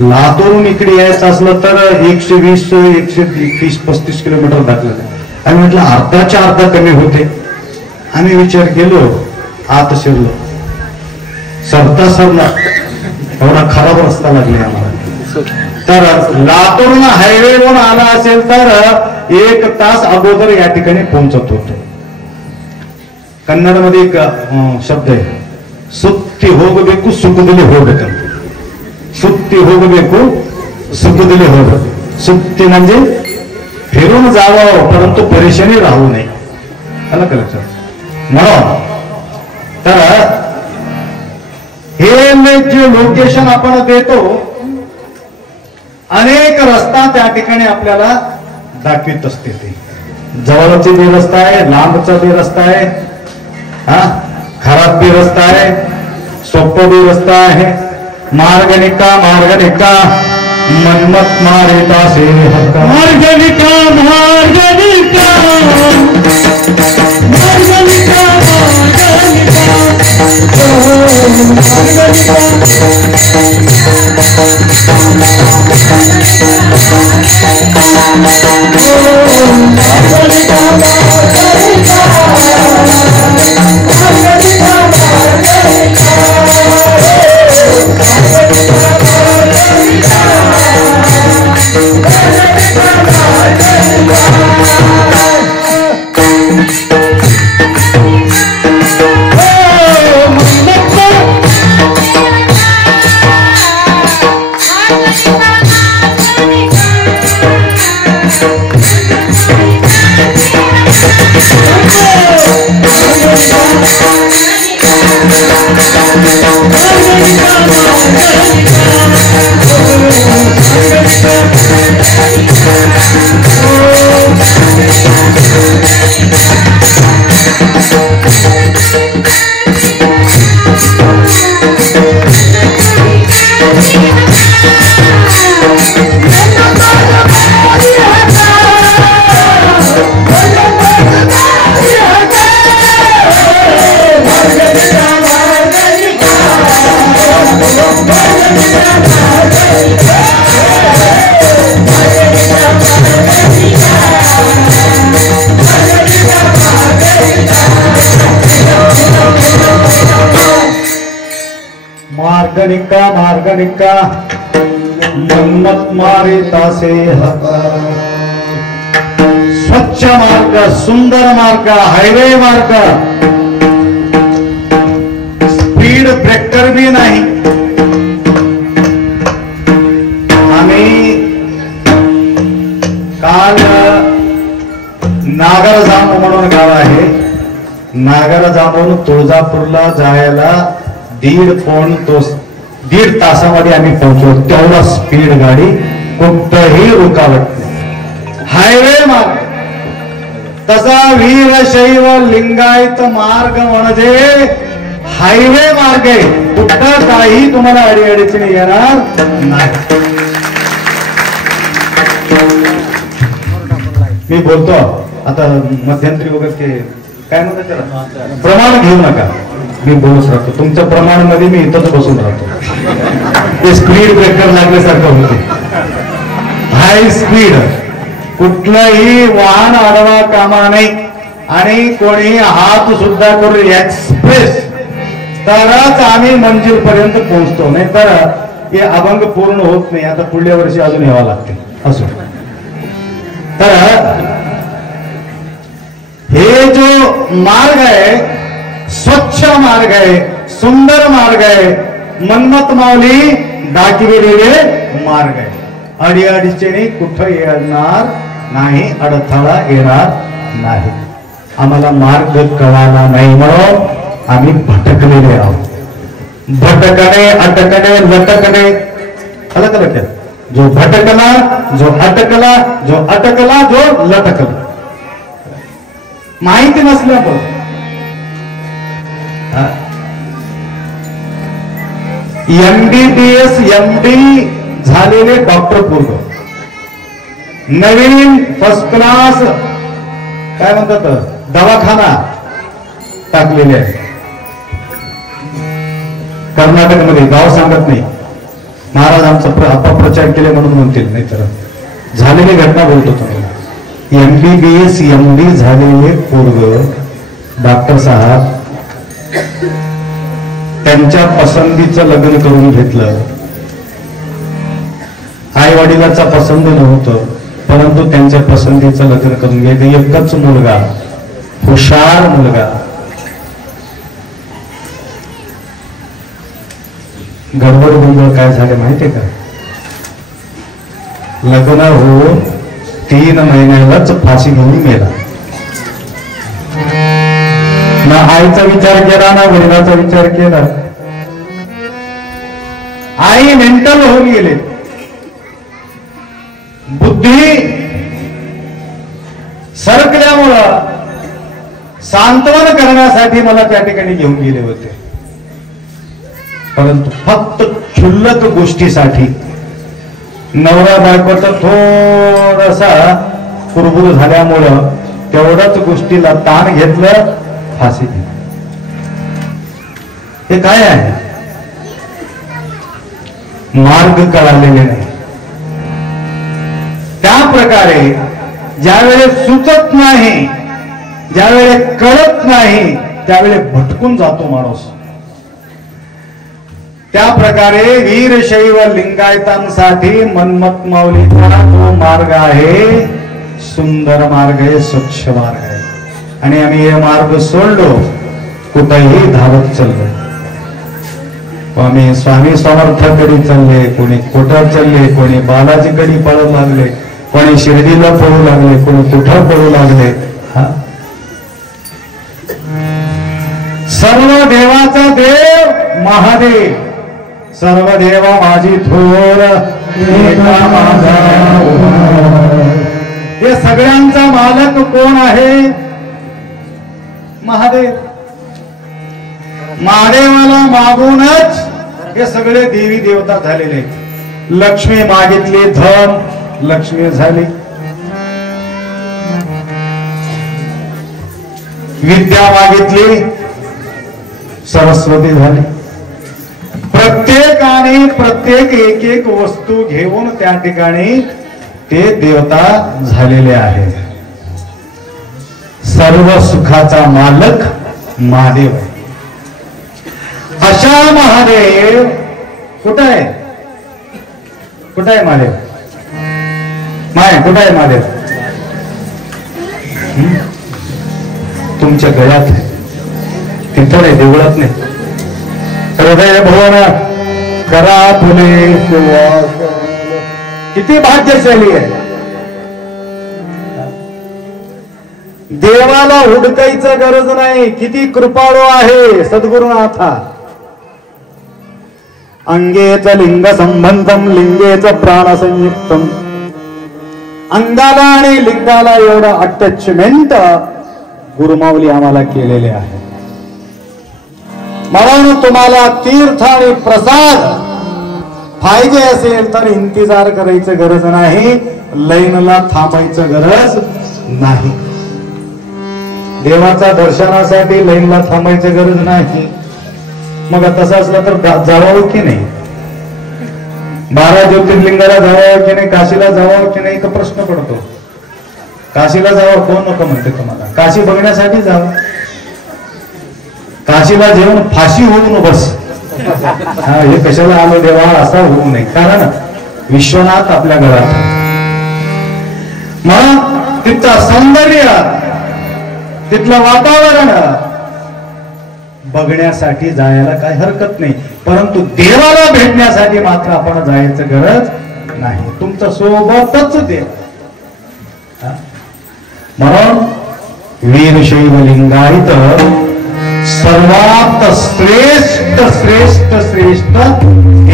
लातूरून इकडे यायचं असलं तर 120, 130, 35 किलोमीटर दाखवलं. आणि म्हटलं अर्धाच्या अर्धा कमी होते. आम्ही विचार केलो, आत शिरलो, सरता सरला एवढा खराब रस्ता लागले आम्हाला. तर लातूरून हायवेवरून आला असेल तर 1 तास अगोदर या ठिकाणी पोहोचत होतो. कन्नडमध्ये एक शब्द आहे, सुत्ती होगबेकु सुख दिले होगत. सुत्ती होगबेकु सुख दिले होगत. सुत्ती म्हणजे फिरून जावं परंतु परेशानी राहू नये. आलं का लक्षात. म्हणून तर हे जे लोकेशन आपण देतो, अनेक रस्ता त्या ठिकाणी आपल्याला दाखवित असते. ते जवळचे बी रस्ता आहे, लांबचा बी रस्ता आहे, हा खराब बी रस्ता आहे, सोपं बी रस्ता आहे. मार्ग निका मनमत मारिता से हक्का. मार्ग निका मार्गनिका मनमत मारिता से हक्का. स्वच्छ मार्ग, सुंदर मार्ग, हायवे मार्ग, स्पीड ब्रेकर भी नाही. आम्ही काल नागरजांब म्हणून गाव आहे, नागरजांबून तुळजापूरला जायला 1.5 तासामध्ये आम्ही पोहोचलो. तेवढा स्पीड गाडी कुठही रुकावट नाही. हायवे मार्ग तसा वीरशैव लिंगायत मार्ग म्हणजे हायवे मार्ग आहे. कुठं काही तुम्हाला अडीअडचणी येणार नाही. मी बोलतो आता मध्यंतरी वगैरे ते काय म्हणतात त्याला प्रमाण घेऊ नका. मी बोलूच राहतो. तुमच्या प्रमाणामध्ये मी इथंच बसून राहतो. ते स्पीड ब्रेकर लागल्यासारखं होते. हाय स्पीड कुठलंही वाहन अडवा कामा नाही आणि कोणी हात सुद्धा करून एक्सप्रेस तरच आम्ही मंजिल पर्यंत पोहोचतो. नाही तर हे अभंग पूर्ण होत नाही. आता पुढल्या वर्षी अजून यावं लागते. असो तर हे जो मार्ग आहे स्वच्छ मार्ग आहे, सुंदर मार्ग आहे, मन्मथ माऊली दाखविलेले मार्ग आहे. अडीअडचणी कुठं येणार नाही, अडथळा येणार नाही. आम्हाला मार्ग कळाला नाही म्हणून आम्ही भटकलेले आहोत. भटकणे अटकणे लटकणे अलग अलग आहे. जो भटकला, जो अटकला, जो अटकला, जो लटकला. माहिती नसल्यामुळे MBBS MD झालेले डॉक्टर पूर्व नवीन फर्स्ट क्लास काय म्हणतात दवाखाना टाकलेले आहे कर्नाटकमध्ये. गाव सांगत नाही. महाराज आमचा अपप्रचार केले म्हणून म्हणतील, नाही तर झालेली घटना बोलतो तुम्हाला. MBBS MD झालेले पूर्व डॉक्टर साहेब त्यांच्या पसंतीचं लग्न करून घेतलं. आई वडिलांचा पसंत नव्हतं परंतु त्यांच्या पसंतीचं लग्न करून घेतलं. एकच मुलगा, हुशार मुलगा. गडबड गोंधळ काय झाले माहितीये का? लग्न होऊन 3 महिन्यालाच फाशी घेऊन मेला. ना आईचा विचार केला ना वडिलाचा विचार केला. आई मेंटल होऊन गेले. बुद्धी सरकल्यामुळं सांत्वन करण्यासाठी मला त्या ठिकाणी घेऊन गेले होते. परंतु फक्त क्षुल्लक गोष्टीसाठी नवरा बायकोचा थोडासा कुरबुर झाल्यामुळं तेवढ्याच गोष्टीला ताण घेतलं, फाशी घेतली. हे काय आहे? मार्ग कळालेले नाही. त्या प्रकारे ज्यावेळेस सुचत नाही, ज्यावेळेस कळत नाही त्यावेळेस भटकून जातो माणूस. त्या प्रकारे वीरशैव लिंगायतांसाठी मन्मथ माऊलीचा तो मार्ग आहे, सुंदर मार्ग आहे, स्वच्छ मार्ग आहे. आणि आम्ही हे मार्ग सोडलो, कुठेही धावत चाललो. आम्ही स्वामी समर्थाकडे चालले, कोणी कोटात चालले, कोणी बालाजीकडे पळू लागले, कोणी शिर्डीला पळू लागले, कोणी कुठं पळू लागले. सर्व देवाचा देव महादेव, सर्व देवा माझी थोर एका माझा. हे सगळ्यांचा मालक कोण आहे? महादेव. महादेवाला मागूनच हे सगळे देवी देवता झालेले. लक्ष्मी मागितली, धन लक्ष्मी झाली. विद्या मागितली, सरस्वती झाली. प्रत्येकाने प्रत्येक एक एक वस्तू घेऊन त्या ठिकाणी ते देवता झालेले आहेत. सर्व सुखाचा मालक महादेव आहे. अशा महादेव कुठं आहे? कुठं आहे महादेव? कुठं आहे महादेव? तुमच्या गळ्यात आहे, तिथं नाही, देवळात नाही. हृदय भुवन करा फुले सुवास. किती भाग्यशाली आहे. देवाला हुडकायचं गरज नाही. किती कृपाळू आहे सद्गुरुनाथा. अंगेच लिंग संबंधम लिंगेच प्राण संयुक्तम. अंगाला आणि लिंगाला एवढं अटॅचमेंट गुरुमाऊली आम्हाला केलेले आहे. म्हणून तुम्हाला तीर्थ आणि प्रसाद पाहिजे असेल तर इंतजार करायचं गरज नाही, लाईनला थांबायचं गरज नाही. देवाच्या दर्शनासाठी लाईनला थांबायचं गरज नाही. मग तसं असलं तर जावं की नाही? 12 ज्योतिर्लिंगाला जावं की नाही? काशीला जावं की नाही? एक प्रश्न पडतो. काशीला जावं कोण नको म्हणते तुम्हाला? काशी बघण्यासाठी जावं. काशीला जेवण फाशी होऊन बस, हे कशाला आलो देवा असा होऊ नये. कारण विश्वनाथ आपल्या घरात. मग तिथलं सौंदर्य, तिथलं वातावरण बघण्यासाठी जायला काही हरकत नाही, परंतु देवाला भेटण्यासाठी मात्र आपण जायचं गरज नाही. तुमच्या सोबतच देव. म्हणून वीरशैव लिंगायत सर्वात श्रेष्ठ श्रेष्ठ श्रेष्ठ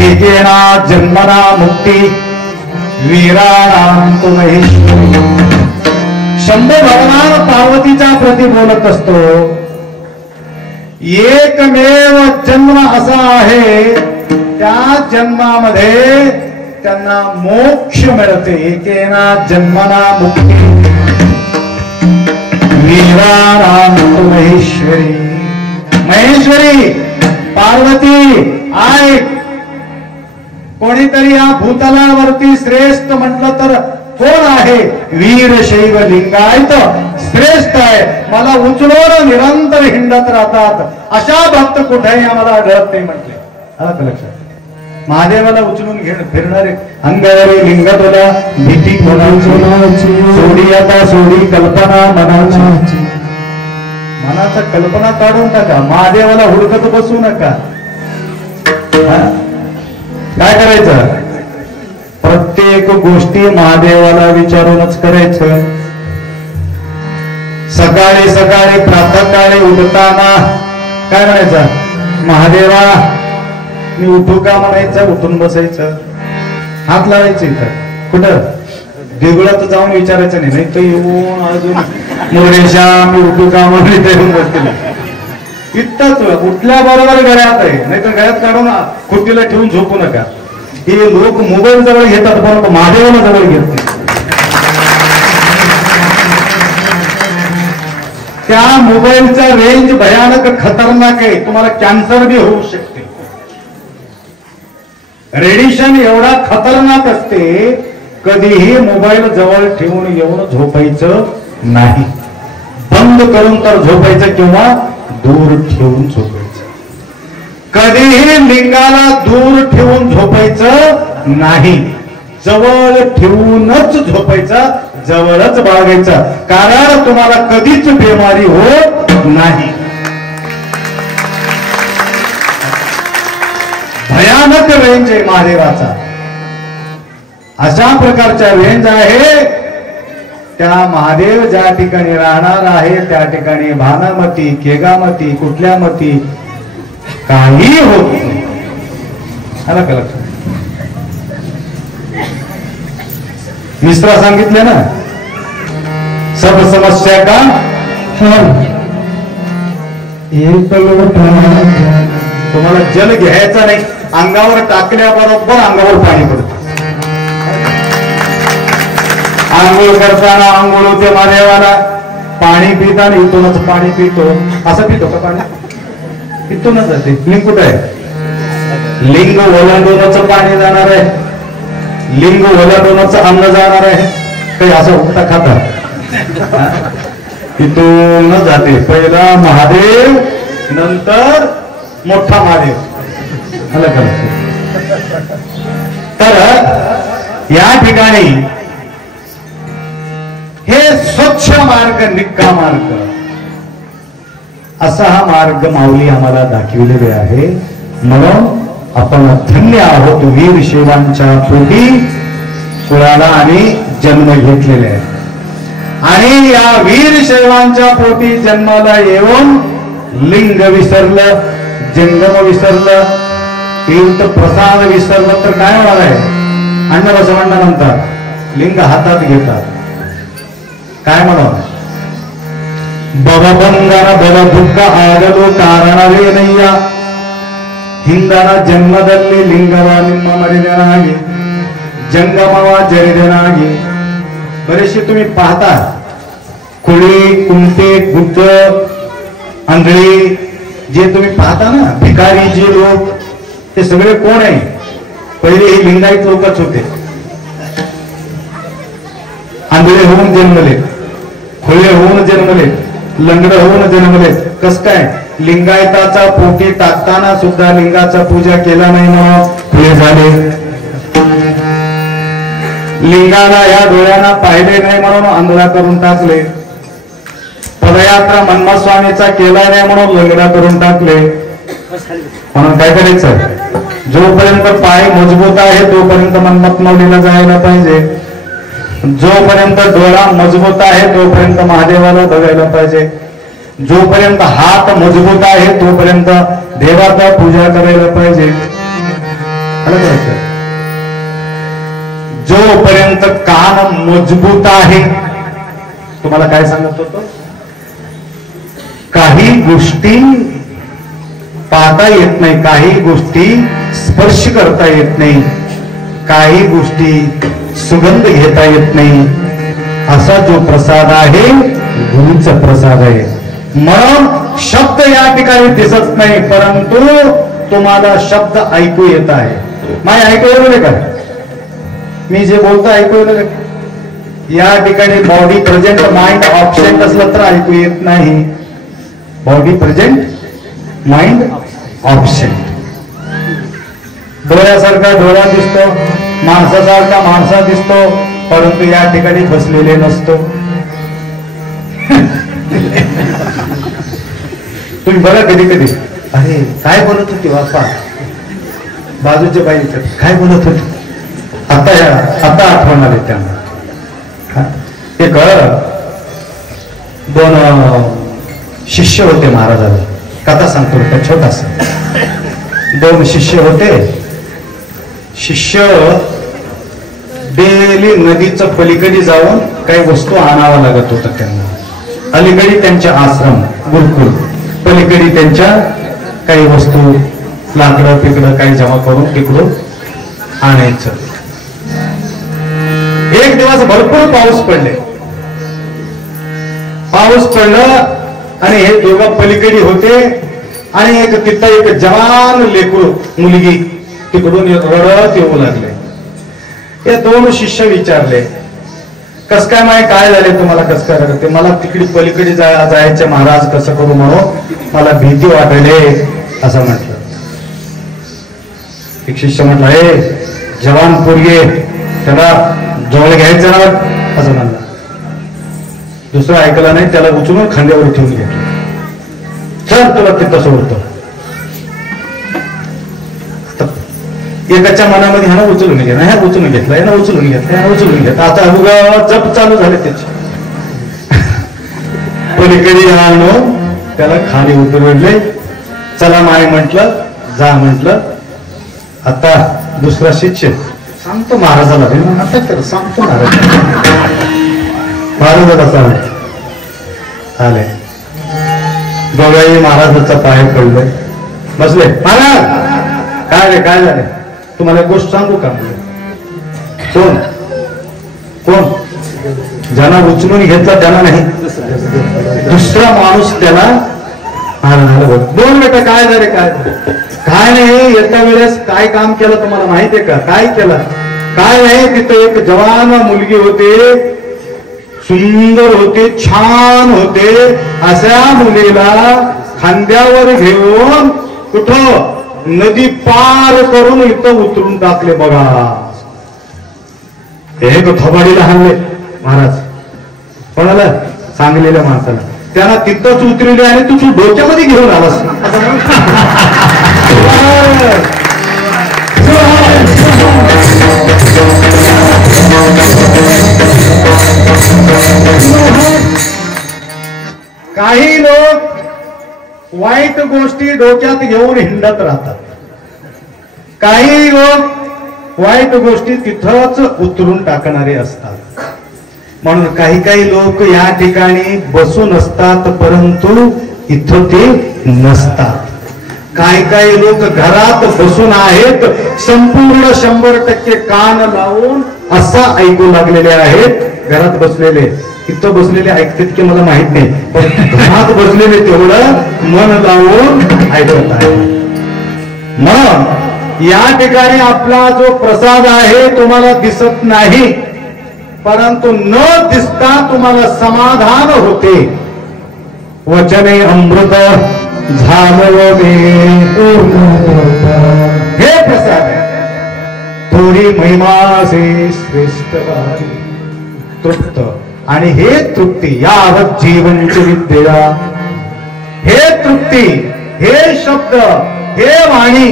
एकेना जन्मना मुक्ती वीराणाम तो महेश्वरी. शंभू भगवान पार्वतीच्या प्रती बोलत असतो. एकमेव जन्म असा आहे, त्या जन्मामध्ये त्यांना मोक्ष मिळते. एकेना जन्मना मुक्ती वीराणाम तो महेश्वरी. महेश्वरी पार्वती आय. कोणीतरी या भूतलावरती श्रेष्ठ म्हटलं तर कोण आहे? वीरशैव लिंगायत श्रेष्ठ आहे. मला उचलून निरंतर हिंडत राहतात अशा भक्त कुठेही आम्हाला आढळत नाही म्हटले. आलं लक्षात? महादेवाला उचलून फिरणारे अंगावरी लिंग तुला भीती कोणाची सोडी आता सोडी कल्पना मनाची. मनाचा कल्पना काढून टाका. महादेवाला हुडकत बसू नका. काय करायचं? प्रत्येक गोष्टी महादेवाला विचारूनच करायचं. सकाळी सकाळी प्रातःकाळी उठताना काय म्हणायचं? महादेवा मी उठू का म्हणायचं. उठून बसायचं, हात लावायचं. इथं कुठं? देगुळात जाऊन विचारायचं नाही. तर येऊन अजून मोरेशा मी उठू का म्हणून इथे येऊन बसतील. इतकंच उठल्याबरोबर गळ्यात आहे, नाहीतर गळ्यात काढून खुर्चीला ठेवून झोपू नका. हे लोक मोबाईल जवळ घेतात परंतु महादेवाला जवळ घेत नाही. त्या मोबाईलचा रेंज भयानक खतरनाक आहे. तुम्हाला कॅन्सर बी होऊ शकते. रेडिएशन एवढा खतरनाक असते, कधीही मोबाईल जवळ ठेवून येऊन झोपायचं नाही. बंद करून तर झोपायचं किंवा दूर ठेवून झोपायचं. कधीही लिंगाला दूर ठेवून झोपायचं नाही. जवळ ठेवूनच झोपायचं, जवळच बाळगायचं. कारण तुम्हाला कधीच बेमारी होत नाही. भयानक रेंज आहे महादेवाचा. अशा प्रकारच्या रेंज आहे. त्या महादेव ज्या ठिकाणी राहणार आहे त्या ठिकाणी भानामती केगामती कुठल्या मती काही होत नाही. आला का लक्षात? मिश्रा सांगितले ना, सब समस्या का तुम्हाला जल घ्यायचा नाही, अंगावर टाकल्याबरोबर अंगावर पाणी पडतं. आंघोळ करताना आंघोळ होते महादेवाला, पाणी पिताना इथूनच पाणी पितो. असं पितो का पाणी? इथूनच जाते. लिंग कुठं आहे? लिंग ओलांडूनच पाणी जाणार आहे, लिंग ओलांडूनच अन्न जाणार आहे. काही असं उठता खाता इथूनच जाते. पहिला महादेव, नंतर मोठा महादेव. तर या ठिकाणी हे स्वच्छ मार्ग, निक्का मार्ग, असा हा मार्ग माऊली आम्हाला दाखविलेले आहे. म्हणून आपण धन्य आहोत. वीरशैवांच्या पोटी कुळाला आणि जन्म घेतलेले आहे. आणि या वीरशैवांच्या पोटी जन्माला येऊन लिंग विसरलं, जंगम विसरलं, तीर्थ प्रसाद विसरलं तर काय होणार आहे? अन्नरसवंडानंतर लिंग हातात घेतात, काय म्हणावं? भवबंधन भव ದುಃಖ ಆಗಲು ಕಾರಣವೇನಯ್ಯ, ಹಿಂದನ ಜನ್ಮದಲ್ಲಿ ಲಿಂಗವ ನಿಮ್ಮ ಮರಿದನಾಗಿ जंगमवा जरिदनागी. बरेचसे तुम्ही पाहता कुळी कुंटे गुट्ट आंधळी जे तुम्ही पाहता ना, भिकारी जे लोक, ते सगळे कोण आहे? पहिले हे लिंगायत लोकच होते. आंधळे होऊन जन्मले, खुळे होऊन जन्मले, लंगड होऊन जन्मले. कस काय? लिंगायताचा पोटी टाकताना सुद्धा लिंगाचा पूजा केला नाही म्हणून खुळे झाले. लिंगाला या डोळ्यांना पाहिले नाही म्हणून आंधळा करून टाकले. पदयात्रा मन्मथ स्वामीचा केला नाही म्हणून लंगडा करून टाकले. म्हणून काय करायचं? जोपर्यंत पाय मजबूत आहे तोपर्यंत मन्मथ माऊलीला जायला पाहिजे. जोपर्यंत डोळा मजबूत आहे तोपर्यंत महादेवाला बघायला पाहिजे. जोपर्यंत हात मजबूत आहे तोपर्यंत देवाचा पूजा करायला पाहिजे. जोपर्यंत कान मजबूत आहे, तुम्हाला काय सांगत होतो? काही गोष्टी पाहता येत नाही, काही गोष्टी स्पर्श करता येत नाही, काही गोष्टी सुगंध घेता येत नाही. असा जो प्रसाद आहे गुरुचा प्रसाद आहे. म्हणून शब्द या ठिकाणी दिसत नाही, परंतु तुम्हाला शब्द ऐकू येत आहे. माय ऐकू येऊ का? मी जे बोलतो ऐकू येऊ? या ठिकाणी बॉडी प्रेझेंट माइंड ऑब्सेंट असलं तर ऐकू येत नाही. Body present mind absent. डोळ्यासारखा डोळा दिसतो, माणसासारखा माणसा दिसतो, परंतु या ठिकाणी बसलेले नसतो. तुम्ही बघा कधी कधी, अरे काय बोलत होती बापा बाजूच्या बाईचं, काय बोलत होती? आता आठवण आली त्यांना. एक दोन शिष्य होते महाराजाला. कथा सांगतो त्या छोटासा. दोन शिष्य होते. शिष्य डेली नदीच्या पलीकडे जाऊन काही वस्तू आणावं लागत होतं त्यांना. अलीकडे त्यांचे आश्रम गुरुकुल, पलीकडे त्यांच्या काही वस्तू लाकडं पिकडं काही जमा करून तिकडून आणायचं. एक दिवस भरपूर पाऊस पडले. पाऊस पडला आणि हे दोघं पलीकडे होते आणि तिथं एक जवान लेकरू मुलगी तिकडून रडत येऊ लागले. हे दोन शिष्य विचारले, कस काय माय काय झाले तुम्हाला? कस काय लागते? मला तिकडे पलीकडे जायचे महाराज, कसं करू म्हणून मला भीती वाटले असं म्हटलं. एक शिष्य म्हटलं, हे जवान पोरगे त्याला जवळ घ्यायचं ना असं म्हणलं. दुसरं ऐकलं नाही, त्याला उचलून खांद्यावर ठेवून घेतलं. चल तुला तिथं सोडतो. एकाच्या मनामध्ये ह्यानं उचलून घेतलं, ह्या उचलून घेतलं, ह्यानं उचलून घेतलं, ह्यानं उचलून घेतलं. आता जप चालू झाले त्याचे. पलीकडे आणून त्याला खाली उतरवले. चला माय म्हटलं, जा म्हटलं. आता दुसरा शिष्य सांगतो महाराजाला, आता तर सांगतो महाराजाला सांग आले. दोघाही महाराजाचा पाय पडले, बसले. महाराज काय रे, काय झाले? तुम्हाला एक गोष्ट सांगू का? कोण कोण ज्यांना उचलून घेतला त्यांना नाही, दुसरा माणूस त्याला. दोन बेटा काय झाले? काय नाही, येत्या वेळेस काय काम केलं तुम्हाला माहितीये का? काय केलं? काय नाही, तिथे एक जवान मुलगी होते, सुंदर होते, छान होते. अशा मुलीला खांद्यावर घेऊन कुठं नदी पार करून इथं उतरून टाकले. बघा, एक थोबाडीला हाणले महाराज. कोणाला? सांगलेल्या माणसाला. त्यांना तिथंच उतरले आणि तू डोक्यामध्ये घेऊन आलास. काही लोक वाईट गोष्टी डोक्यात घेऊन हिंडत राहतात. काही लोक वाईट गोष्टी तिथंच उतरून टाकणारे असतात. म्हणून काही काही लोक या ठिकाणी बसून असतात परंतु इथं ते नसतात. काही काही लोक घरात बसून आहेत, संपूर्ण 100% कान लावून असं ऐकू लागलेले आहेत. घरात बसलेले, इथं बसलेले ऐकतात की मला माहित नाही, पण घरात बसलेले तेवढं मन लावून ऐकत आहे. मग या ठिकाणी आपला जो प्रसाद आहे तुम्हाला दिसत नाही, परंतु न दिसता तुम्हाला समाधान होते. वचने अमृत झालं हे प्रसाद आहे. थोडी महिमा से श्रेष्ठ तृप्त, आणि हे तृप्ती यावत जीवनची विद्या, हे तृप्ती, हे शब्द, हे वाणी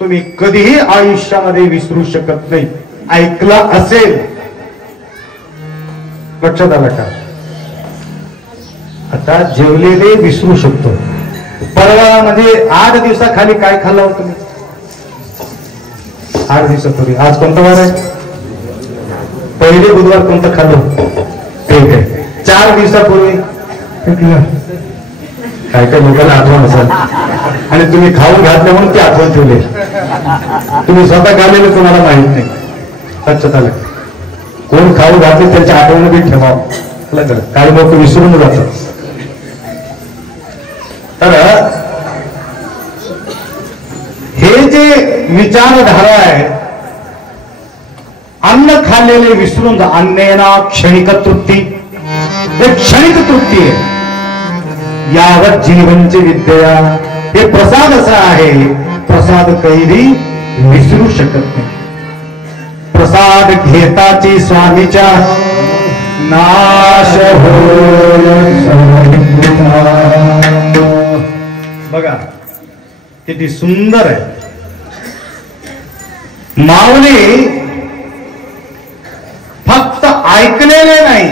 तुम्ही कधीही आयुष्यामध्ये विसरू शकत नाही. ऐकला असेल, लक्षात आलं का? आता जेवलेले विसरू शकतो. परवा म्हणजे 8 दिवसाखाली काय खाल्लं होतं तुम्ही? 8 दिवसापूर्वी. आज कोणता वार आहे? पहिले बुधवार कोणतं खाल्लं? ठीक आहे. 4 दिवसापूर्वी काय काय लोकांना आठवण असेल, आणि तुम्ही खाऊन घातले म्हणून ती आठवण ठेवली. तुम्ही स्वतः खाल्लेलं तुम्हाला माहित नाही. लक्षात आलं? कोण खाऊ घातले त्यांची आठवण बी ठेवावं. काही लोक विसरून जातात. तर हे जे विचारधारा आहे, अन्न खाल्लेले विसरून जा. अन्नेना क्षणिक तृप्ती, एक क्षणिक तृप्ती आहे. यावत जीवनची विद्या, हे प्रसाद असा आहे, प्रसाद कैरी विसरू शकत नाही. प्रसाद घेताची स्वामीच्या नाश होय. बघा किती सुंदर आहे. माऊली फक्त ऐकलेले नाही,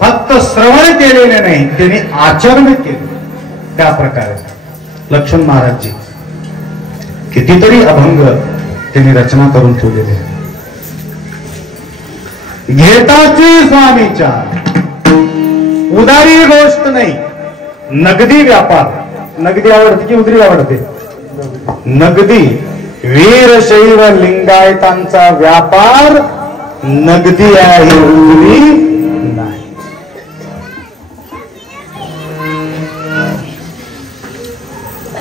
फक्त श्रवण केलेले नाही, त्यांनी आचरण केले. त्या प्रकारे लक्ष्मण महाराजजी कितीतरी अभंग त्यांनी रचना करून ठेवलेले. घेताची स्वामीच्या, उदारी गोष्ट नाही, नगदी व्यापार. नगदी आवडते की उदरी आवडते? नगदी. वीरशैव लिंगायतांचा व्यापार नगदी आहे, उदरी नाही.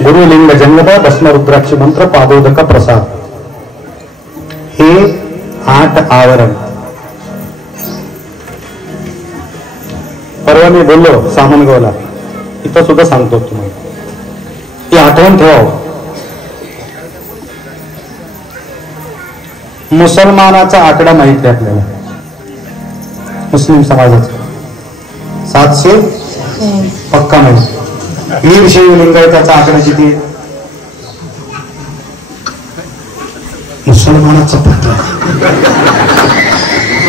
गुरुलिंग जंगम भस्म रुद्राक्ष मंत्र पादोदक प्रसाद, हे 8 आवरण. परवा मी बोललो सामनगावला, इथं सुद्धा सांगतो तुम्हाला, ती आठवण ठेवा. मुसलमानाचा आकडा माहिती आहे आपल्याला, मुस्लिम समाजाचा 700 पक्का माहिती. वीरशैव लिंगायताचा आकडा किती? मुसलमानाचा पत्ता,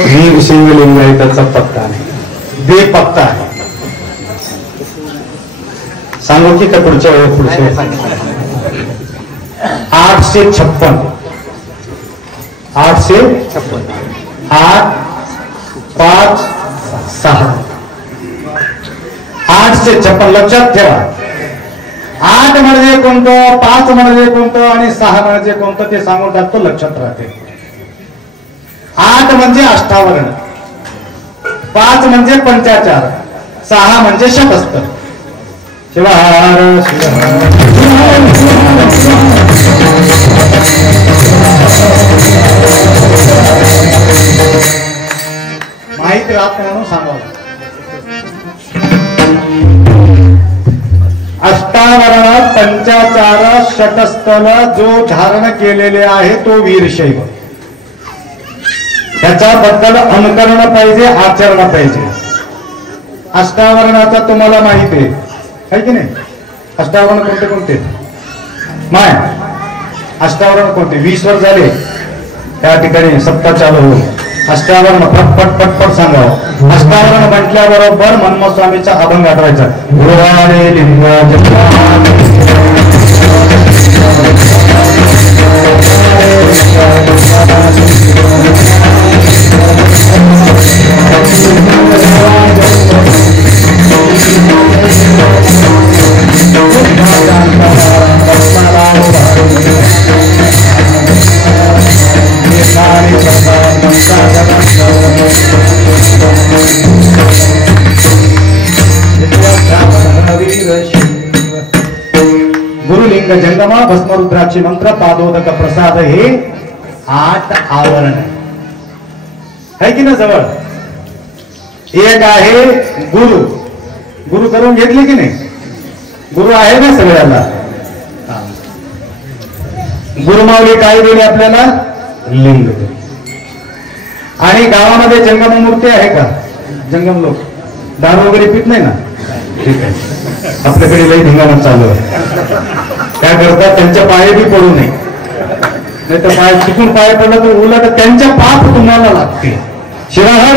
वीरशैव लिंगायताचा पत्ता नाही, बेपत्ता आहे. सांगू की का पुढच्या वेळेस? पुढच्या 856. 856. 8 5 6 856. लक्षात ठेवा. 8 म्हणजे कोणतं, 5 म्हणजे कोणतं आणि 6 म्हणजे कोणतं ते सांगून टाकतो, लक्षात राहते. 8 म्हणजे अष्टावरण, 5 म्हणजे पंचाचार, 6 म्हणजे शतस्तर. शिवहार माहिती राहत म्हणून सांगावं. अष्टावरण, पंचाचार, षटस्थल जो धारण केलेले आहे तो वीरशैव. त्याच्याबद्दल अनुकरण पाहिजे, आचरण पाहिजे. अष्टावरणाचा तुम्हाला माहिती आहे की नाही? अष्टावरण कोणते कोणते? माय अष्टावरण कोणते? 20 वर्ष झाले त्या ठिकाणी सत्ता चालू होईल. अष्टावरण पटपट पटपट सांगावं. अष्टावरण म्हटल्याबरोबर मनमोहन स्वामीचा अभंग आठवायचा. गुरुवारे लिंग गुरुलिंग जंगमा भस्मरुद्राक्षी मंत्र पादोदक प्रसाद हे 8 आवरण आहे की ना जवळ. एक आहे गुरु. गुरु करून घेतले की नाही. गुरु आहे ना सगळ्याला. गुरुमावली काय दिली आपल्याला. लिंग. आणि गावामध्ये जंगम मूर्ती आहे का. जंगम लोक दारू वगैरे पित नाही ना. ठीक आहे. आपल्याकडे लई धिंगाणा चालू आहे. काय करतात त्यांच्या पाय बी पडू नये. नाही तर पाय चुकून पाय पडला तर उलट त्यांच्या पाप तुम्हाला लागते. शिराहर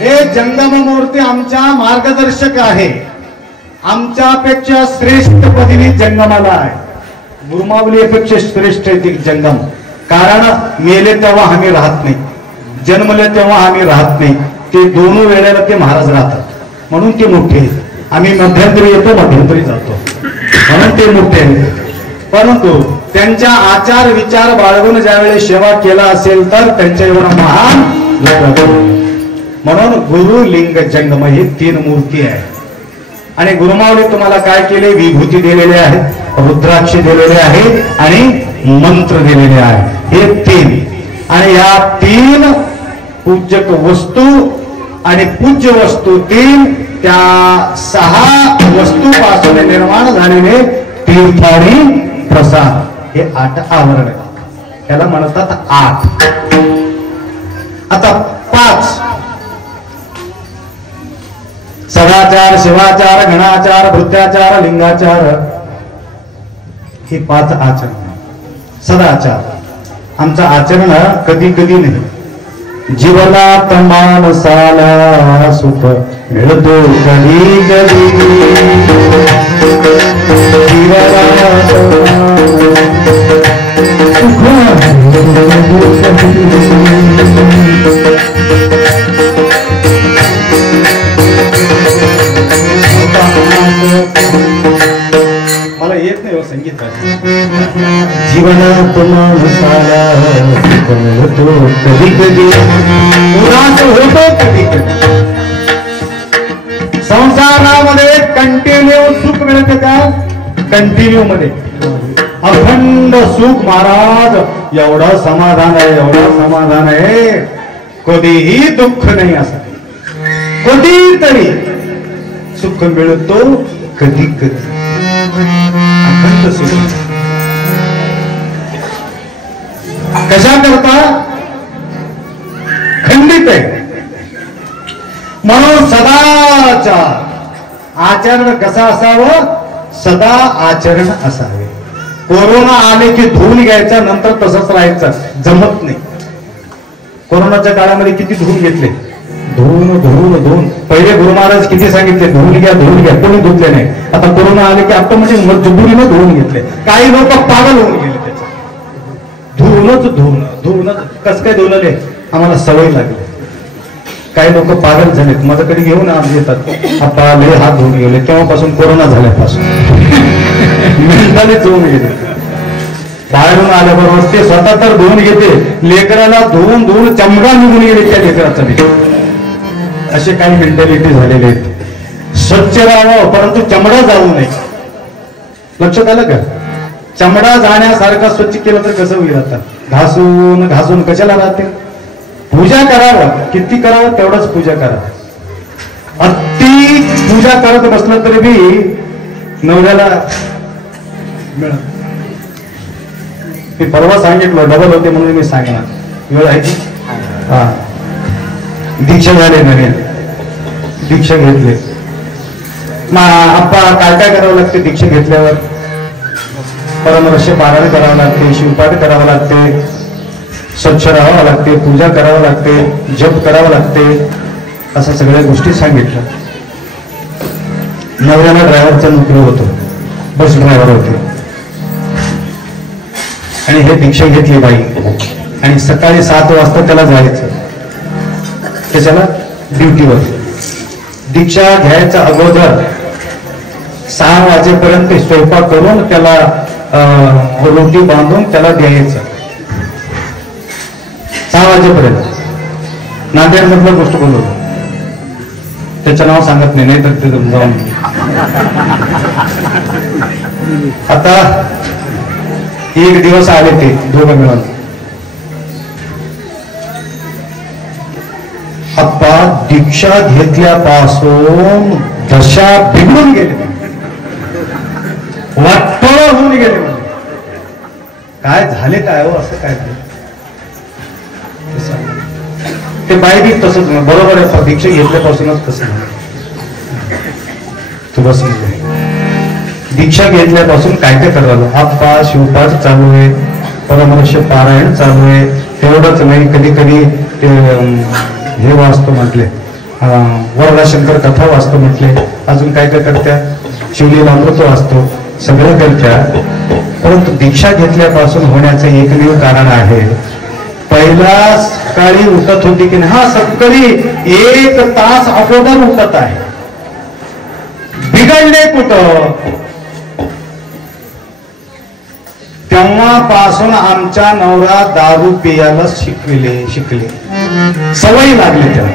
हे जंगम मूर्ती आमच्या मार्गदर्शक आहे. आमच्यापेक्षा श्रेष्ठ पदवी जंगमाला आहे. गुरुमावलीपेक्षा श्रेष्ठ आहे ती जंगम. कारण मेले तेव्हा आम्ही राहत नाही. जन्मले तेव्हा आम्ही राहत नाही. ते दोन्ही वेळेला ते महाराज राहतात म्हणून ते मोठे आहेत. आम्ही मध्यंतरी येतो मध्यंतरी जातो म्हणून ते मोठे आहेत. परंतु त्यांच्या आचार विचार बाळगून ज्यावेळेस सेवा केला असेल तर त्यांच्या एवढा महान म्हणून गुरु लिंग जंगम ही 3 मूर्ती आहे. आणि गुरुमावली तुम्हाला काय केले. विभूती दिलेले आहेत, रुद्राक्ष दिलेले आहे आणि मंत्र दिलेले आहे. हे 3 आणि या 3 पूज्यक वस्तू आणि पूज्य वस्तू 3 त्या 6 वस्तूपासून निर्माण झालेले तीर्थ आणि प्रसाद हे 8 आवरण आहे. त्याला म्हणतात 8. आता 5 सदाचार, शिवाचार, गणाचार, भृत्याचार, लिंगाचार हे 5 आचरण. सदाचार आमचं आचरण कधी कधी नाही. जीवनात माणसाला सुख मिळतो कधी कधी. जीवनात सुख मला येत नाही हो संगीत. जीवनात माणसाला सुख मिळतो कधी कधी, उदास होतो कधी कधी. संसारामध्ये कंटिन्यू सुख मिळते का. कंटिन्यू मध्ये अखंड सुख. महाराज एवढं समाधान आहे, एवढं समाधान आहे, कधीही दुःख नाही. असं कधीतरी सुख मिळतो कधी कधी. अखंड सुख कशा करता खंडित आहे. म्हणून सदाचार आचरण कसं असावं. सदा आचरण असावे. कोरोना आले की धुवून घ्यायचा नंतर तसंच राहायचं जमत नाही. कोरोनाच्या काळामध्ये किती धुवून घेतले. धुवून धुवून धुवून. पहिले गुरु महाराज किती सांगितले धुवून घ्या कोणी धुतले नाही. आता कोरोना आले की आपण म्हणजे मजबुरीनं धुवून घेतले. काही लोक पागल होऊन गेले त्याच्या. धुवूनच कस काय धुवले. आम्हाला सवय लागली. काही लोक पागल झालेत. माझ्याकडे घेऊन येतात आपा लय हात धुवून गेले. तेव्हापासून कोरोना झाल्यापासून मेंदलेच धुवून गेले. बाहेरून आल्याबरोबर ते स्वतः तर धुवून घेते. लेकराला धुवून धुवून चमडा निघून गेले त्या लेकराचा बी. असे काही मेंटॅलिटी झालेले आहेत. स्वच्छ राहावं परंतु चमडा जाऊ नये. लक्षात आलं का. चमडा जाण्यासारखा स्वच्छ केलं तर कसं होईल. आता घासून घासून कशाला राहते. पूजा करावं किती करावं तेवढंच पूजा करावं. अति पूजा करत बसलं तरी बी नवऱ्याला मिळत. मी परवा सांगितलं डबल होते म्हणून मी सांगणार. वेळ आहे की. हा दीक्षा झाले नवीन. दीक्षा घेतले. आप्पा काय काय करावं लागते दीक्षा घेतल्यावर. परमरहस्य पारायण करावं लागते, शिवपाठ करावं लागते, स्वच्छ राहावं लागते, पूजा करावं लागते, जप करावं लागते. अशा सगळ्या गोष्टी सांगितल्या. नवऱ्याला ड्रायव्हरचा नोकरी होतो. बस ड्रायव्हर होते. आणि हे दीक्षा घेतली बाई आणि सकाळी 7 वाजता त्याला जायचं त्याच्याला ड्युटीवर. दीक्षा घ्यायच्या अगोदर 6 वाजेपर्यंत स्वयंपाक करून त्याला रोटी बांधून त्याला द्यायचं. 6 वाजेपर्यंत. नांदेड मधलं गोष्ट बोलतो, त्याचं नाव सांगत नाही तर ते जाऊन. आता एक दिवस आले ते दोघं मिळून. आप्पा दीक्षा घेतल्यापासून दशा बिघडून गेले, वाटोळ होऊन गेले. काय झाले काय हो असं काय ते बाई बी तसंच बरोबर आहे. दीक्षा घेतल्यापासूनच तसं तू बस. दीक्षा घेतल्यापासून काय काय करावं. आप्पा शिवपाठ चालू आहे, परमर्श पारायण चालू आहे. तेवढंच नाही, कधी कधी ते हे वाचतो म्हटले, वरदाशंकर कथा वाचतो म्हटले. अजून काय काय करत्या, शिवलीला अमृत वाचतो, सगळं करत्या. परंतु दीक्षा घेतल्यापासून होण्याचं एकमेव कारण आहे, पहिला सकाळी उठत होती की नाही, हा सकाळी 1 तास अगोदर उठत आहे. बिघडले कुठं, तेव्हापासून आमच्या नवरा दारू पियाला शिकले, सवयी लागली. त्याला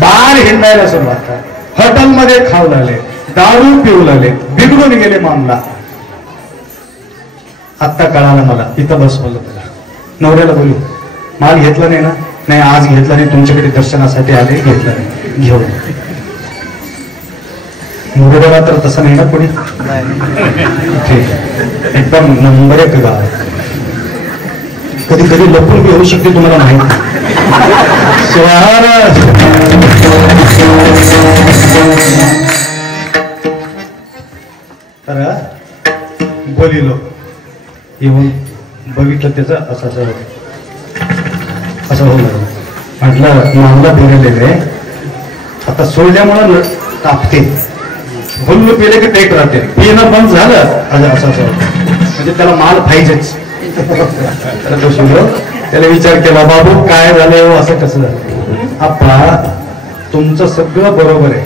बाहेर हिंडायला सुरुवात, हॉटेलमध्ये खाऊ लागले, दारू पिऊ लागले, बिघडून गेले मामला. आत्ता कळालं मला, इथं बस बोललो त्याला. नवऱ्याला बोलू, माल घेतला नाही ना, नाही आज घेतला नाही, तुमच्याकडे दर्शनासाठी आले, घेतला नाही, घेऊन. मुरडेला तर तसं नाही ना कोणी. ठीक, एकदम नंबर 1 गाव आहे. कधी कधी लपून बी होऊ शकते, तुम्हाला माहिती. तर बोलिलो येऊन बघितलं त्याचं असं होऊ लागलं. म्हटलं मामला फिरलेले आता सोडल्यामुळं तापते, भुल्लू पिले की टेक राहते, पिणं बंद झालं असं म्हणजे त्याला माल पाहिजेच. त्याला विचार केला, बाबू काय झालं असं कसं झालं. आप्पा तुमचं सगळं बरोबर आहे,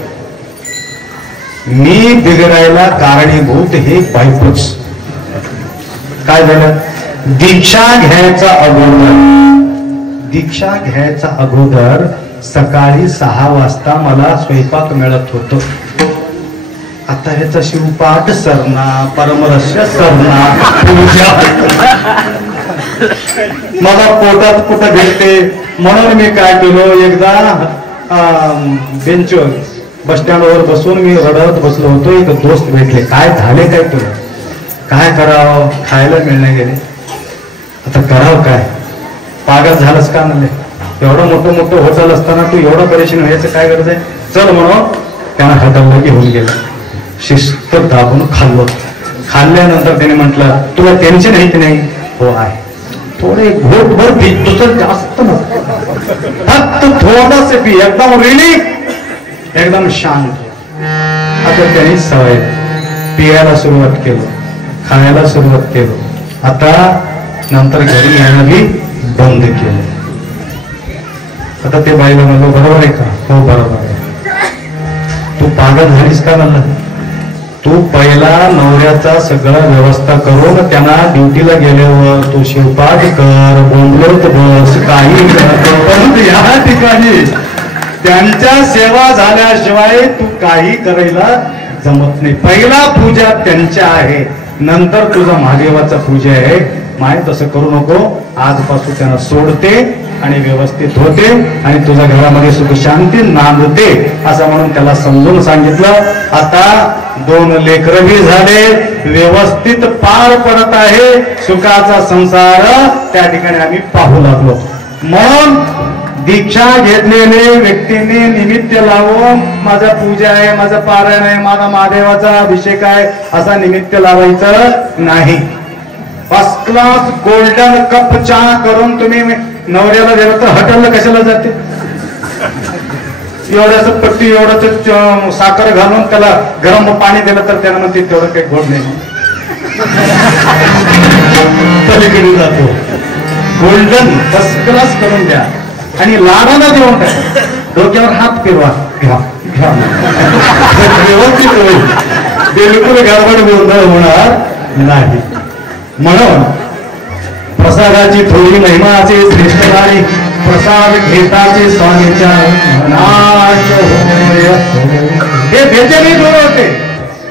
मी बिघडायला कारणीभूत हे बायकोच. काय झालं, दीक्षा घ्यायचा अगोदर सकाळी 6 वाजता मला स्वयंपाक मिळत होतो. आता ह्याचा शिवपाठ सरना, परमरस्य सरना, पूजा मला पोटात कुठं भेटते. म्हणून मी काय केलो, एकदा बेंचवर बस स्टँडवर बसून मी रडत बसलो होतो. एक दोस्त भेटले, काय झाले काय तुला, काय करावं, खायला मिळणे गेले, आता करावं काय, पागल झालंच का म्हणले. एवढं मोठं हॉटेल असताना तू एवढं परेशान व्हायचं काय गरज आहे, चल म्हणून त्यांना हॉटेलला घेऊन गेला. शिस्त दाबून खाल्लो. खाल्ल्यानंतर त्याने म्हटलं, तुला टेन्शन आहे की नाही, हो आहे. थोडे घोटभर पी, तुझं जास्त नसतं, फक्त थोडंसं पी, एकदम रिलीफ, एकदम शांत. आता त्याने सवय पियाला सुरुवात केलं, खायला सुरुवात केलं. आता नंतर घरी येणं बी बंद केलं. आता ते बाईला म्हणलं, बरोबर आहे का, हो बरोबर आहे. तू पागल झालीस का म्हणलं, तू पहिला नवऱ्याचा सगळं व्यवस्था करून त्यांना ड्युटीला गेल्यावर तू शिवपाठ कर, बोंबलत बस, काही कर, परंतु या ठिकाणी त्यांच्या सेवा झाल्याशिवाय तू काही करायला जमत नाही. पहिला पूजा त्यांच्या आहे, नंतर तुझा महादेवाचा पूजा आहे. माय तसं करू नको, आजपासून त्यांना सोडते आणि व्यवस्थित होते आणि तुझ्या घरामध्ये सुख शांती नांदते असं म्हणून त्याला समजून सांगितलं. आता 2 लेकरं बी झाले, व्यवस्थित पार पडत आहे, सुखाचा संसार त्या ठिकाणी आम्ही पाहू लागलो. म्हणून दीक्षा घेतलेले व्यक्तींनी निमित्त लावून, माझा पूजा आहे, माझा पारायण आहे, माझा महादेवाचा अभिषेक आहे असा निमित्त लावायचं नाही. फर्स्ट क्लास गोल्डन कप चहा करून तुम्ही नवऱ्याला दिलं तर हॉटेलला कशाला जाते. एवढ्याच पट्टी एवढं साखर घालून त्याला गरम पाणी दिलं तर त्याला म्हणते तेवढं काही गोड नाही. पलीकडे जातो. गोल्डन फर्स्ट क्लास करून द्या आणि लाडाला देऊन टाका. डोक्यावर हात फिरवा, घ्या घ्या व्यवस्थित होईल. बिलकुल गडबड गोंधळ होणार नाही. म्हणून प्रसादाची थोडी महिमा असे श्रेष्ठ आणि प्रसाद घेताचे स्वामीच्या नाश होय. हे बेचैनी दूर होते,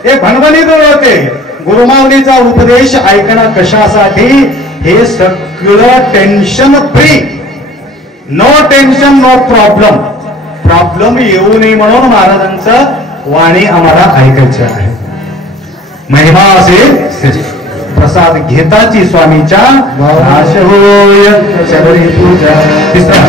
हे भणभणी दूर होते. गुरुमाऊलीचा उपदेश ऐकणं कशासाठी? हे सगळं tension free. No tension no problem. Problem येऊ नये म्हणून महाराजांचं वाणी आम्हाला ऐकायचं आहे. महिमा असे प्रसाद घेताची स्वामीच्या नाश होय. शबरी पूजा. तिसरा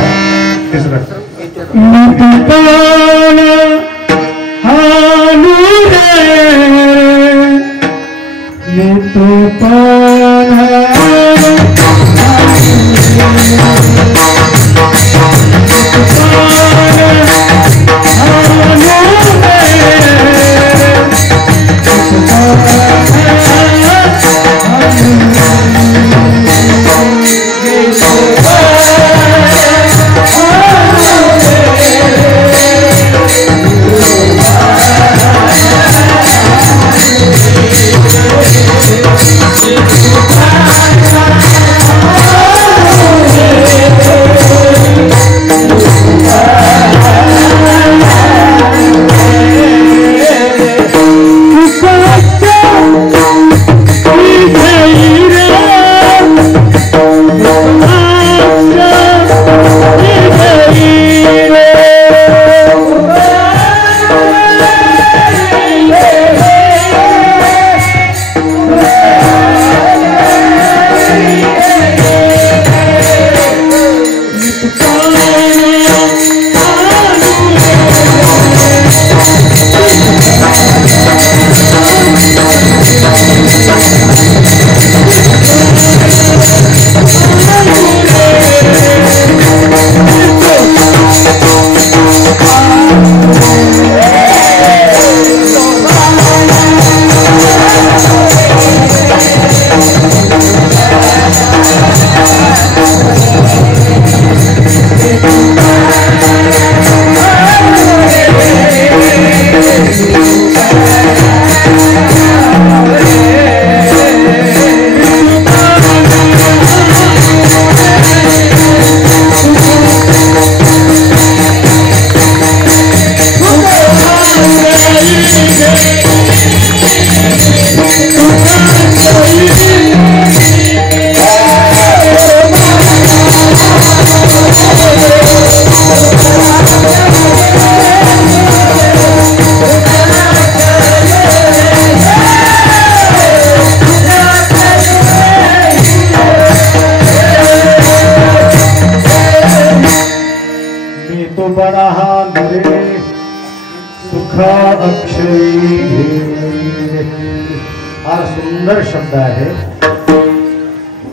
सुंदर शब्द आहे.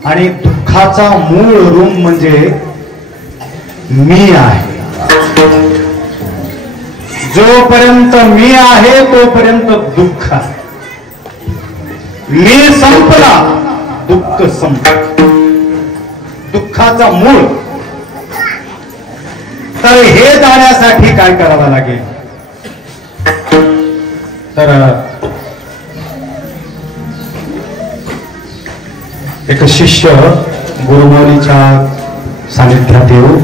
आणि दुःखाचा मूळ रूम म्हणजे मी आहे. जोपर्यंत मी आहे तोपर्यंत दुःख. मी संपला दुःख संपला. दुःखाचा मूळ. तर हे जाण्यासाठी काय करावं लागेल? तर एक शिष्य गुरुमाऊलीच्या सानिध्यात येऊन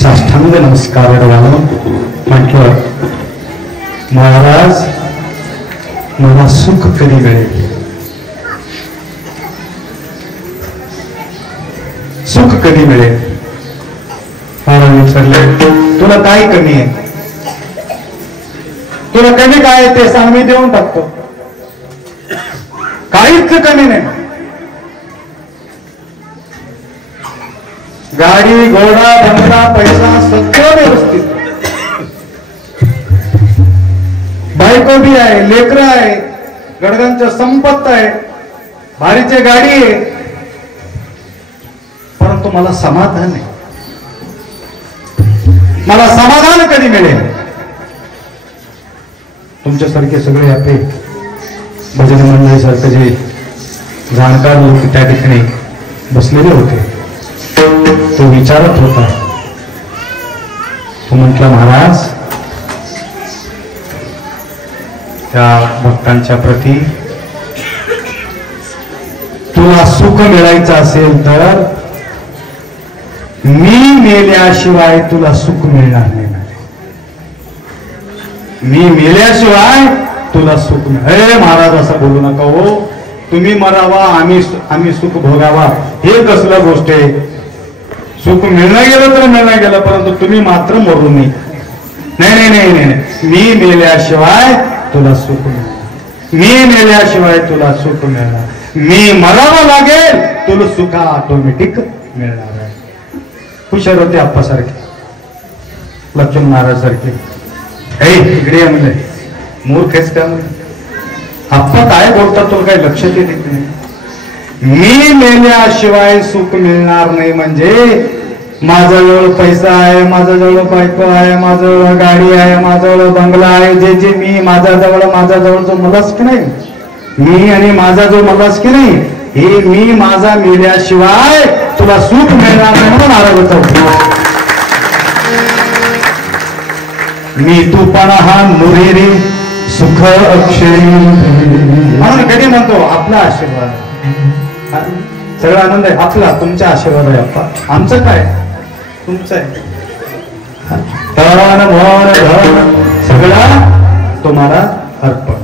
साष्टांग नमस्कार घालून म्हटलं, महाराज मला सुख कधी मिळेल? सुख कधी मिळेल? महाराज विचारले, तुला काय कमी आहे? तुला कमी काय आहे ते सांग, मी देऊन टाकतो. काहीच कमी नाही. गाडी, घोडा, बंगला, पैसा सगळं व्यवस्थित. बायको बी आहे, लेकरं आहे, गडगांचं संपत्त आहे, भारीची गाडी आहे, परंतु मला समाधान नाही. मला समाधान कधी मिळेल? तुमच्यासारखे सगळे आपले भजन मंडळीसारखे जे जाणकार लोक त्या ठिकाणी बसलेले होते. तो विचारत होता, तो म्हटला, महाराज त्या भक्तांच्या प्रती तुला सुख मिळायचं असेल तर मी मेल्याशिवाय तुला सुख मिळणार नाही. मी मेल्याशिवाय तुला सुख नाही. हे महाराज असं बोलू नका हो. तुम्ही मरावा, आम्ही सुख भोगावा, हे कसलं गोष्ट आहे? सुख मिळणं गेलं तर मिळणं गेलं, परंतु तुम्ही मात्र मरू नये. नाही नाही नाही नाही, मी मेल्याशिवाय तुला सुख मिळणार. मी मेल्याशिवाय तुला सुख मिळणार. मी मरावं लागेल, तुला सुख ऑटोमॅटिक मिळणार आहे. हुशार होते आप्पासारखे, लक्ष्मण महाराज सारखे. हे इकडे म्हणजे मूर्खेच का म्हणजे? आप्पा काय बोलतात तुला काही लक्षात येत नाही. मी मेल्याशिवाय सुख मिळणार नाही म्हणजे माझ्याजवळ पैसा आहे, माझ्याजवळ बायको आहे, माझ्याजवळ गाडी आहे, माझ्याजवळ बंगला आहे, जे जे मी माझ्याजवळ जो मलाच की नाही, मी आणि माझा जो मलाच की नाही, हे मी माझा मेल्याशिवाय तुला सुख मिळणार नाही म्हणून महाराजांचा उपयोग. मी तूपणा हा नुरेरी सुख अक्षरी म्हणून कधी म्हणतो आपला आशीर्वाद, सगळा आनंद आहे आपला, तुमचा आशीर्वाद आहे अप्पा. आमचं काय, तुमचं आहे. तन मन धन सगळा तुम्हाला अर्पण.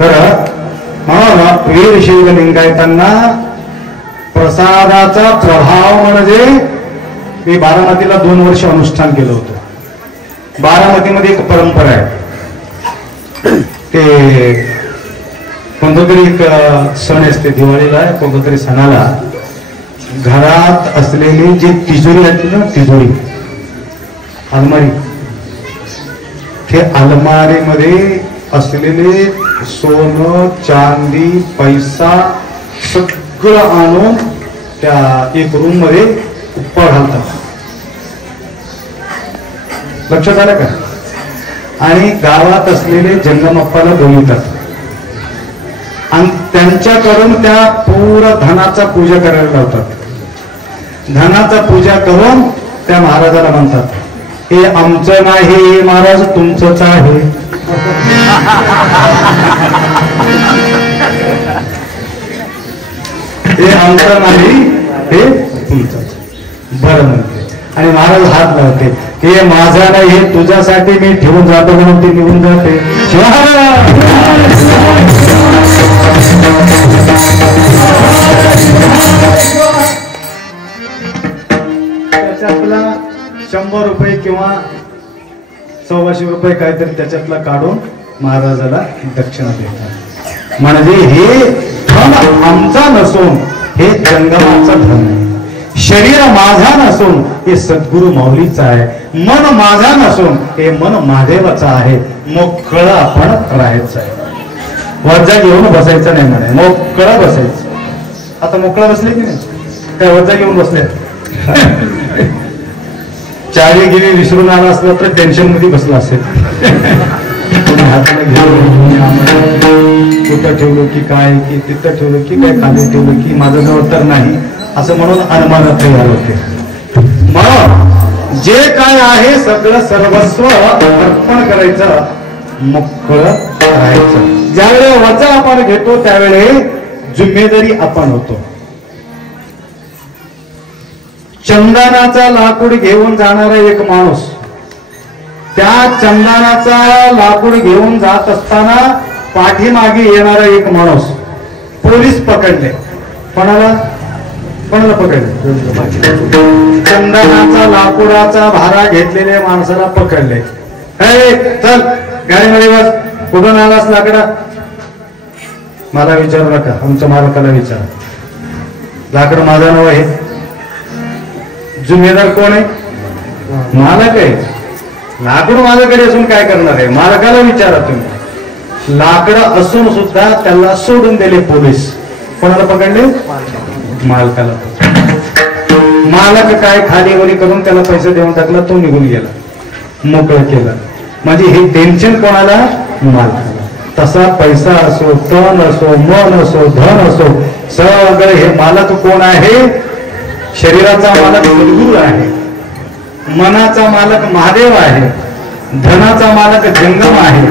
तर म्हणून वीर शिवलिंगायतांना प्रसादाचा प्रभाव म्हणजे, मी बारामतीला 2 वर्ष अनुष्ठान केलं होतं. बारामतीमध्ये एक परंपरा आहे, ते कोणता तरी एक सण असते, दिवाळीला कोणत्या तरी सणाला घरात असलेली जी तिजोरी असते ना, तिजोरी अलमारी, ते अलमारीमध्ये असलेले सोनं चांदी पैसा सगळं आणून त्या एक रूम मध्ये उप्पा घालतात. लक्षात आलं का? आणि गावात असलेले जंगमप्पाला बोलवतात आणि त्यांच्याकडून त्या पूर्ण धनाचा पूजा करायला लावतात. धनाचा पूजा करून त्या महाराजाला म्हणतात, हे आमचं नाही महाराज, तुमचंच आहे. हे आमचं नाही, हे तुमचंच. बरं म्हणते आणि महाराज हात लावते, हे माझा नाही, हे तुझ्यासाठी मी ठेवून जातो म्हणून ते निघून जाते. त्याच्यातला 100 रुपये किंवा 125 रुपये काहीतरी त्याच्यातला काढून महाराजाला दक्षिणा देतात. म्हणजे हे धन आमचा नसून हे जंगमाचा धन आहे. शरीर माझा नसून हे सद्गुरु माऊलीचा आहे. मन माझा नसून हे मन महादेवाचा आहे. मोकळं आपण राहायचं आहे. वरजा घेऊन बसायचं नाही म्हणे, मोकळं बसायचं. आता मोकळं बसले की नाही? काय वरजा घेऊन बसले? चारी गिरी विसरून आला असला तर टेन्शन मध्ये बसला असेल. हाताला घेऊन कुठं ठेवलं की काय, की तिथं ठेवलं की काय, खाली ठेवलं की माझ्याजवळ तर नाही, असं म्हणून अनुमानात तयार होते. म्हणून जे काय आहे सगळं सर्वस्व अर्पण करायचं, मोकळं राहायचं. ज्यावेळेस वचन आपण घेतो त्यावेळेस जिम्मेदारी आपण होतो. चंदनाचा लाकूड घेऊन जाणारा एक माणूस, त्या चंदनाचा लाकूड घेऊन जात असताना पाठीमागे येणारा एक माणूस, पोलीस पकडले. कोणाला पकडले? चंदनाचा लाकूडाचा भारा घेतलेल्या माणसाला पकडले. चल गाडीमध्ये बस. कुठून आलास लाकडा? मला विचारू नका, आमच्या मालकाला विचारा. लाकड माझा नाव आहे. जिम्मेदार कोण आहे? मालक आहे. लाकूड माझ्याकडे असून काय करणार आहे? मालकाला विचारा तुम्ही. लाकडं असून सुद्धा त्याला सोडून दिले पोलीस. कोणाला पकडले? मालकाला. मालक काय खाली वरी करून त्याला पैसे देऊन टाकला, तो निघून गेला, मोकळं केलं. म्हणजे हे टेन्शन कोणाला? मालकाला. तसा पैसा असो, तन असो, मन असो, धन असो, सगळं हे मालक कोण आहे? शरीराचा मालक सद्गुरू आहे, मनाचा मालक महादेव आहे, धनाचा मालक जंगम आहे.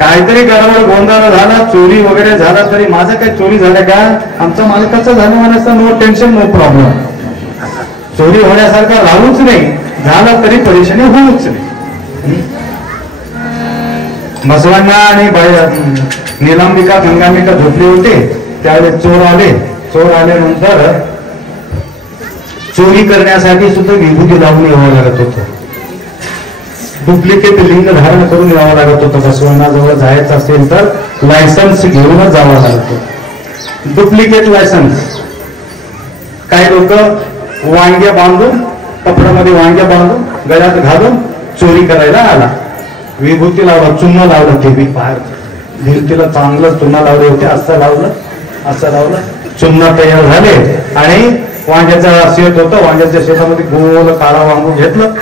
काहीतरी गडबड गोंधळ झाला, चोरी वगैरे झाला तरी माझं काही चोरी झालं का? आमचा मालकाचं झालं म्हणायचं, नो टेन्शन, नो प्रॉब्लेम. चोरी होण्यासारखा राहूच नाही, झाला तरी परेशानी होऊच नाही. बसवांना आणि नीलांबिका गंगांबिका झोपले होते, त्यावेळेस चोर आल्यानंतर चोरी करण्यासाठी सुद्धा विभूती लावून यावं लागत होतं, डुप्लिकेट लिंग धारण करून यावं लागत होतं. बसवांना जवळ जायचं असेल तर लायसन्स घेऊनच जावं लागत होतं, डुप्लिकेट लायसन्स. काही लोक वांग्या बांधून, कपड्यामध्ये वांग्या बांधून गळ्यात घालून चोरी करायला आला, विभूती लावलं, चुन्न लावलं, ते बी बाहेर भिंतीला चांगलं चुन्न लावले होते, असं लावलं, चुन्न तयार झाले आणि वांग्याचा शेत होतं, वांग्याच्या शेतामध्ये गोल काळा वांगून घेतलं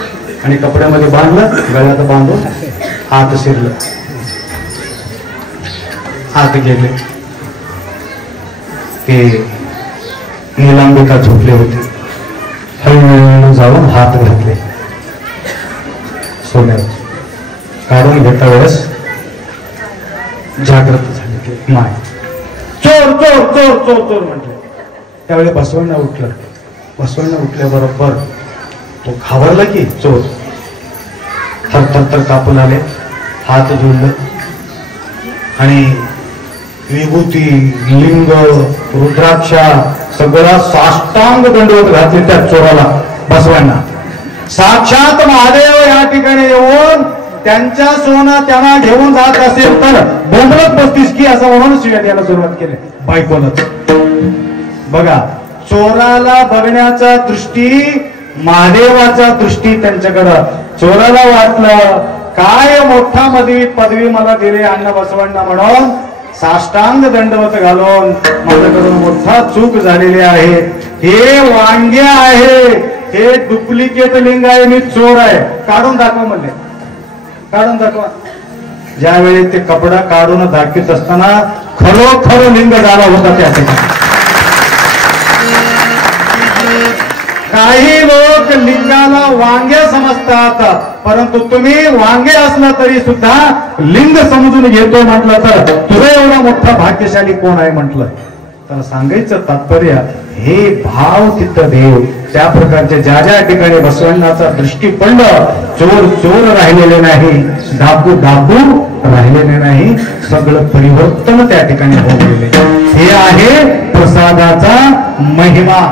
आणि कपड्यामध्ये बांधलं, गळ्यात बांधून हात शिरलं, हात गेले. ते नीलांबिका झोपले होते, हळूहळू जाऊन हात घातले सोन्यावर, काढून घेता वेळेस जागृत झाले, माय चोर चोर चोर चोर चोर म्हटले. त्यावेळी बसवांना उठल्याबरोबर तो घाबरला की चोर थर कापू लागले, हात जोडलं आणि विभूती, लिंग, रुद्राक्षा सगळा साष्टांग दंडवत घातले त्या चोराला. बसवांना साक्षात महादेव या ठिकाणी येऊन त्यांच्या सोनं त्यांना घेऊन जात असेल तर बोंबलत बसतीस की असं म्हणून शिव्या द्यायला सुरुवात केली बायकोलाच. बघा, चोराला बघण्याचा दृष्टी, महादेवाचा दृष्टी त्यांच्याकडं. चोराला वाटलं काय मोठा पदवी मला दिली अण्णा बसवांना म्हणून साष्टांग दंडवत घालून माझ्याकडून मोठा चूक झालेली आहे, हे वांगे आहे, हे डुप्लिकेट लिंग आहे, मी चोर आहे, काढून दाखवा म्हणले, काढून दाखवा. ज्यावेळी ते कपडा काढून दाखवत असताना खरोखर लिंग झाला होता त्या ठिकाणी. काही लोक लिंगाला वांगे समजतात, परंतु तुम्ही वांगे असला तरी सुद्धा लिंग समजून घेतो म्हटलं तर तुझं एवढा मोठा भाग्यशाली कोण आहे म्हटलं तर सांगायचं तात्पर्य हे भाव तिथं देव. त्या प्रकारचे ज्या ज्या ठिकाणी बसवण्याचा दृष्टी पडलं, चोर चोर राहिलेले नाही, डाकू डाकू राहिलेले नाही, सगळं परिवर्तन त्या ठिकाणी होऊन गेले. हे आहे प्रसादाचा महिमा.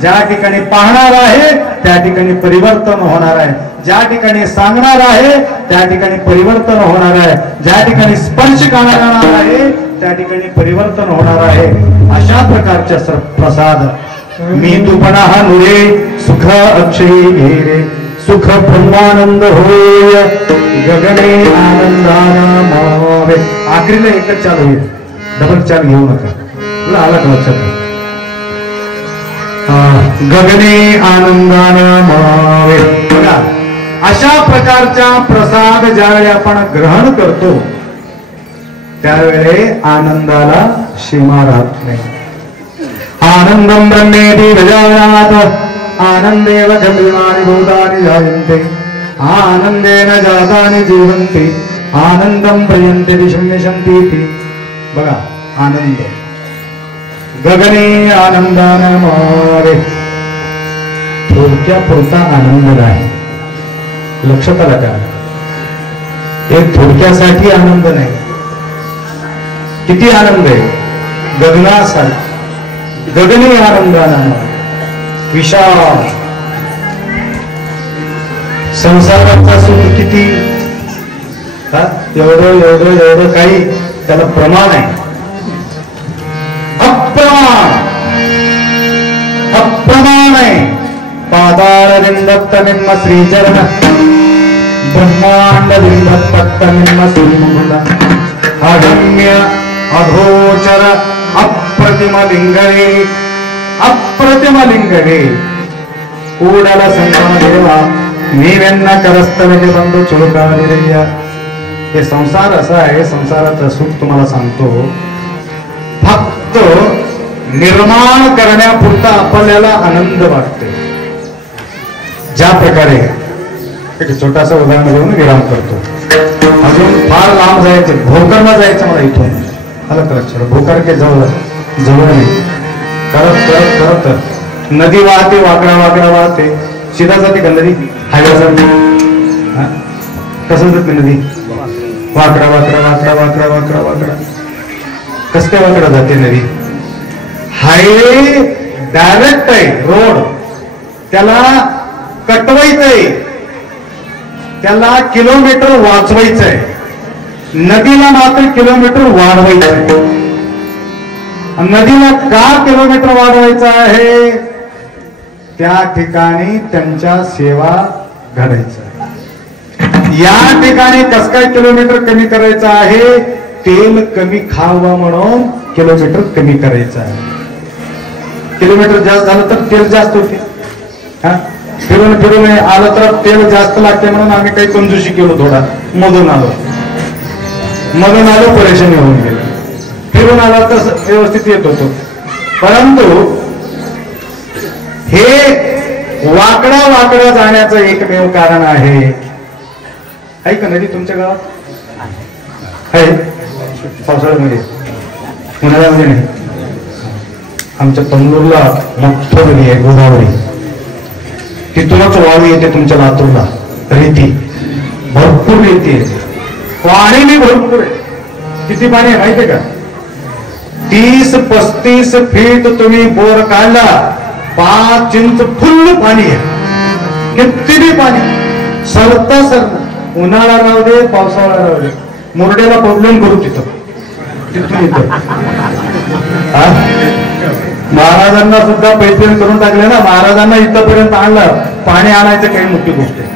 ज्या ठिकाणी पाहणार आहे त्या ठिकाणी परिवर्तन होणार आहे, ज्या ठिकाणी सांगणार आहे त्या ठिकाणी परिवर्तन होणार आहे, ज्या ठिकाणी स्पर्श करणार आहे त्या ठिकाणी परिवर्तन होणार आहे. अशा प्रकारच्या प्रसाद मी तुपणा नुरे सुख अक्षयी घेरे, सुख ब्रह्मानंद होय गगने आनंदानामावे. आखरीला एकच चाल होईल, डबल चाल घेऊ नका, तुला आला का लक्षात? गगने आनंदानामावे. बघा, अशा प्रकारच्या प्रसाद ज्यावेळी आपण ग्रहण करतो त्यावेळी आनंदाला सीमा राहत नाही. आनंदम ब्रह्मेति गजानात आनंदेव खलुनानि भूतानि जायन्ते आनंदेन जातानि जीवन्ति आनंदम प्रयन्ते विशम्यशन्ति. बघा, आनंद गगने आनंदानामावे. थोडक्या पुरता आनंद नाही, लक्षात आलं का? एक थोडक्यासाठी आनंद नाही, किती आनंद आहे गगनासाठी. गगने आनंदानामावे विशाल. संसाराचा सुख किती, एवढं एवढं एवढं काही त्याला प्रमाण आहे, अप्रमाण आहे. पादार विंदत्त निम्म श्रीचरण ब्रह्मांड विंदत्त निम्म श्रीमुकुट अगम्य अघोचर अप्रतिम लिंगणे अप्रतिम लिंगणे ಕೂಡಲ ಸಂಗಮ ದೇವ ನೀವೆನ್ನ ಕರಸ್ತವಿಗೆ ಬಂದು ಚುರುಕಾದಿರಯ್ಯ. हे संसार असा आहे, संसाराचं सुख तुम्हाला सांगतो, फक्त निर्माण करण्यापुरता आपल्याला आनंद वाटतो. ज्या प्रकारे एक छोटासा उदाहरण घेऊन विराम करतो. अजून फार लांब जायचं, भोकरला जायचं मला इथून, आलं का लक्षात? भोकर के जवळ नाही, करत करत करत नदी वाहते, वाकडा वाकडा वाहते, सीधा जाते का नदी? हायवा जाते. कसं जाते नदी? वाकडा वाकडा वाकडा वाकडा वाकडा वाकडा. कस काय वाकडा जाते नदी? हायवे डायरेक्ट आहे, रोड, त्याला कटवायचंय, त्याला किलोमीटर वाचवायचंय, नदीला मात्र किलोमीटर वाढवायचंय. नदीला का किलोमीटर वाढवायचं आहे? त्या ठिकाणी त्यांच्या सेवा घडायचं. या ठिकाणी कस काय किलोमीटर कमी करायचं आहे? तेल कमी खावं म्हणून किलोमीटर कमी करायचं आहे. किलोमीटर जास्त झालं तर तेल जास्त होते. फिरून फिरून आलं तर तेल जास्त लागते म्हणून आम्ही काही कंजूशी केलो, थोडा मधून आलो परेशानी होऊन गेली. फिरून आला तर व्यवस्थित येत होतो. परंतु हे वाकडा वाकडा जाण्याचं एकमेव कारण आहे का नदी तुमच्या गावात आहे? पावसाळ्यामध्ये, उन्हाळ्यामध्ये नाही. आमच्या तंदूरला मोठं नदी आहे, गोदावरी. तिथूनच वाळू येते तुमच्या लातूरला, रेती भरपूर रेती येते, पाणी मी भरपूर आहे. किती पाणी आहे माहितीये का? 30-35 फीट तुम्ही बोर काढला, 5 इंच फुल पाणी आहे. किती बी पाणी सरता सर, उन्हाळा राहू दे, पावसाळा राहू दे, मुरड्याला प्रॉब्लेम करू तिथून इथं. महाराजांना सुद्धा पैसे करून टाकले ना, महाराजांना इथपर्यंत आणलं, पाणी आणायचं काही मोठी गोष्ट आहे.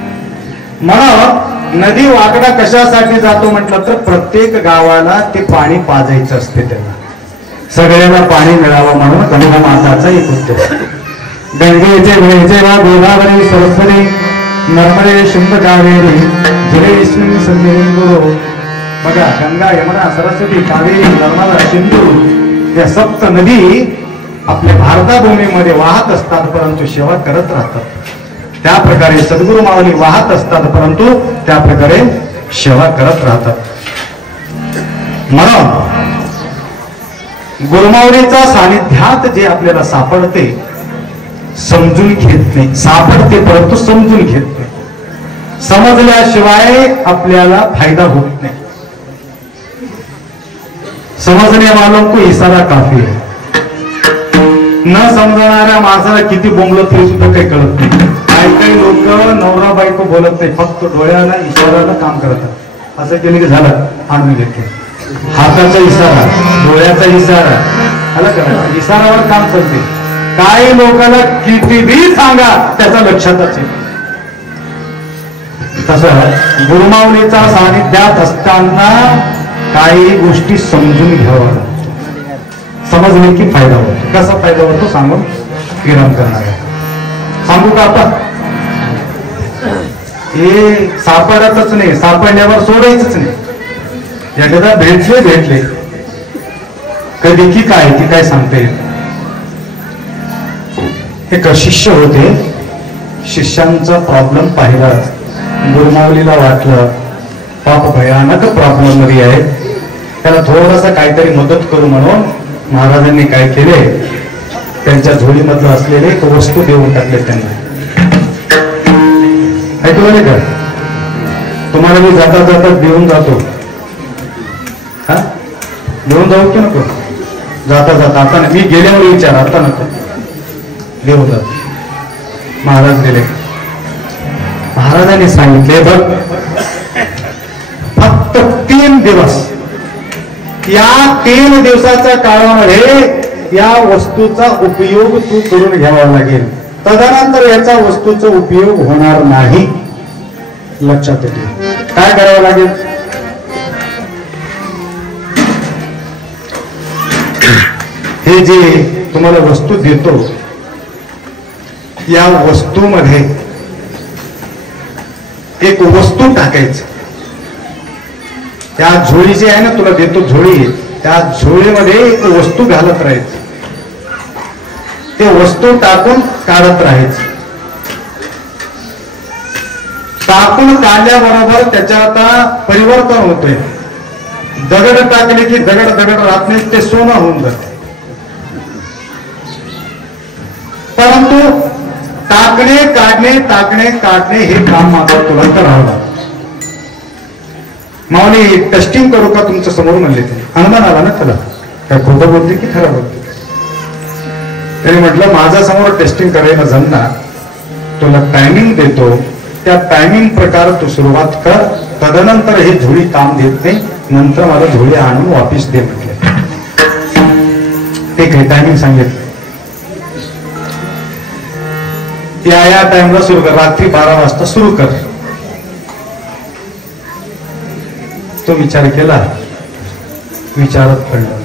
म्हणून नदी वाकडा कशासाठी जातो म्हटलं तर प्रत्येक गावाला ते पाणी पाजायचं असते, त्यांना सगळ्यांना पाणी मिळावं म्हणून गंगा माताचा एक उद्देश. गंगेचे वेळचे वा गोदावरी सरस्वती नर्मदे शुंभ कावेरी जले विष्णू संदेही. बघा, गंगा, यमुना, सरस्वती, कावेरी, नर्मदा, सिंधू या सप्त नदी आपल्या भारताभूमीमध्ये वाहत असतात, परंतु सेवा करत राहतात. त्या प्रकारे सद्गुरु माऊली वाहत असतात, परंतु त्या प्रकारे सेवा करत राहतात. म्हणून गुरुमाऊलीचा सानिध्यात जे आपल्याला सापडते, समजून घेत नाही, सापडते परंतु समजून घेत नाही. समजल्याशिवाय आपल्याला फायदा होत नाही. समजने वालों को इशारा काफी है. न समजणाऱ्या माणसाला किती बोंबलं तरी सुद्धा काही कळत नाही. काही लोक नवरा बायको बोलत नाही, फक्त डोळ्याला इशाराला काम करतात. असं केलं की झालं, आणून घेते. हाताचा इशारा, डोळ्याचा इशारा, आला का? इशारावर काम करते. काही लोकांना कितीही सांगा त्याचा लक्षातच येईल. तसं गुरुमाऊलीचा सानिध्यात असताना काही गोष्टी समजून घ्यावा, समजले की फायदा होतो. कसा फायदा होतो सांगून विराम करणार आहे. सांगू का आता? हे सापडतच नाही, सापडल्यावर सोडायचंच नाही. एकदा भेटले कधी की काय सांगता येईल. एक शिष्य होते, शिष्यांचा प्रॉब्लेम पाहिला, गुरुमाऊलीला वाटलं पाप भयानक प्रॉब्लेम मध्ये आहे, त्याला थोडासा काहीतरी मदत करू म्हणून महाराजांनी काय केले, त्यांच्या झोळीमधलं असलेले एक वस्तू देऊन टाकले त्यांना. ऐकलं का? तुम्हाला मी जाता जाता देऊन जातो, हा देऊन जाऊ की नको? जाता जाता, आता मी गेल्यावर विचार, आता नको, देऊ जात. महाराज दिले. महाराजांनी सांगितले बघ, फक्त 3 दिवस, या 3 दिवसाच्या काळामध्ये या वस्तूचा उपयोग तू करून घ्यावा लागेल, तदनंतर याचा वस्तूचा उपयोग होणार नाही. लक्षात येते. काय करावं लागेल? हे जे तुम्हाला वस्तू देतो, या वस्तूमध्ये एक वस्तू टाकायचं. त्या झोळीची आहे ना, तुला देतो झोळी, त्या झोळीमध्ये एक वस्तू घालत राहायची, ते वस्तू टाकून काढत राहायचं. टाकून काढल्याबरोबर त्याच्यात परिवर्तन होतंय. दगड टाकले की दगड राहत नाही, ते सोनं होऊन जाते. परंतु टाकणे काढणे हे काम मात्र तुला करावं लागतं. माऊली टेस्टिंग करू का तुमच्या समोर म्हणले, ते अनुमान आला ना त्याला, काय खोटं बोलते की खरं बोलते. त्याने म्हटलं माझ्या समोर टेस्टिंग करायला जमणार, तुला टायमिंग देतो, त्या टायमिंग प्रकार तू सुरुवात कर, तदनंतर हे झोळी काम देत नाही, नंतर मला झोळी आणून वापिस दे म्हटले. ठीक आहे, टायमिंग सांगितलं. या टाइमला सुरू कर, रात्री 12 वाजता सुरू कर. तो विचार केला, विचारात पडलं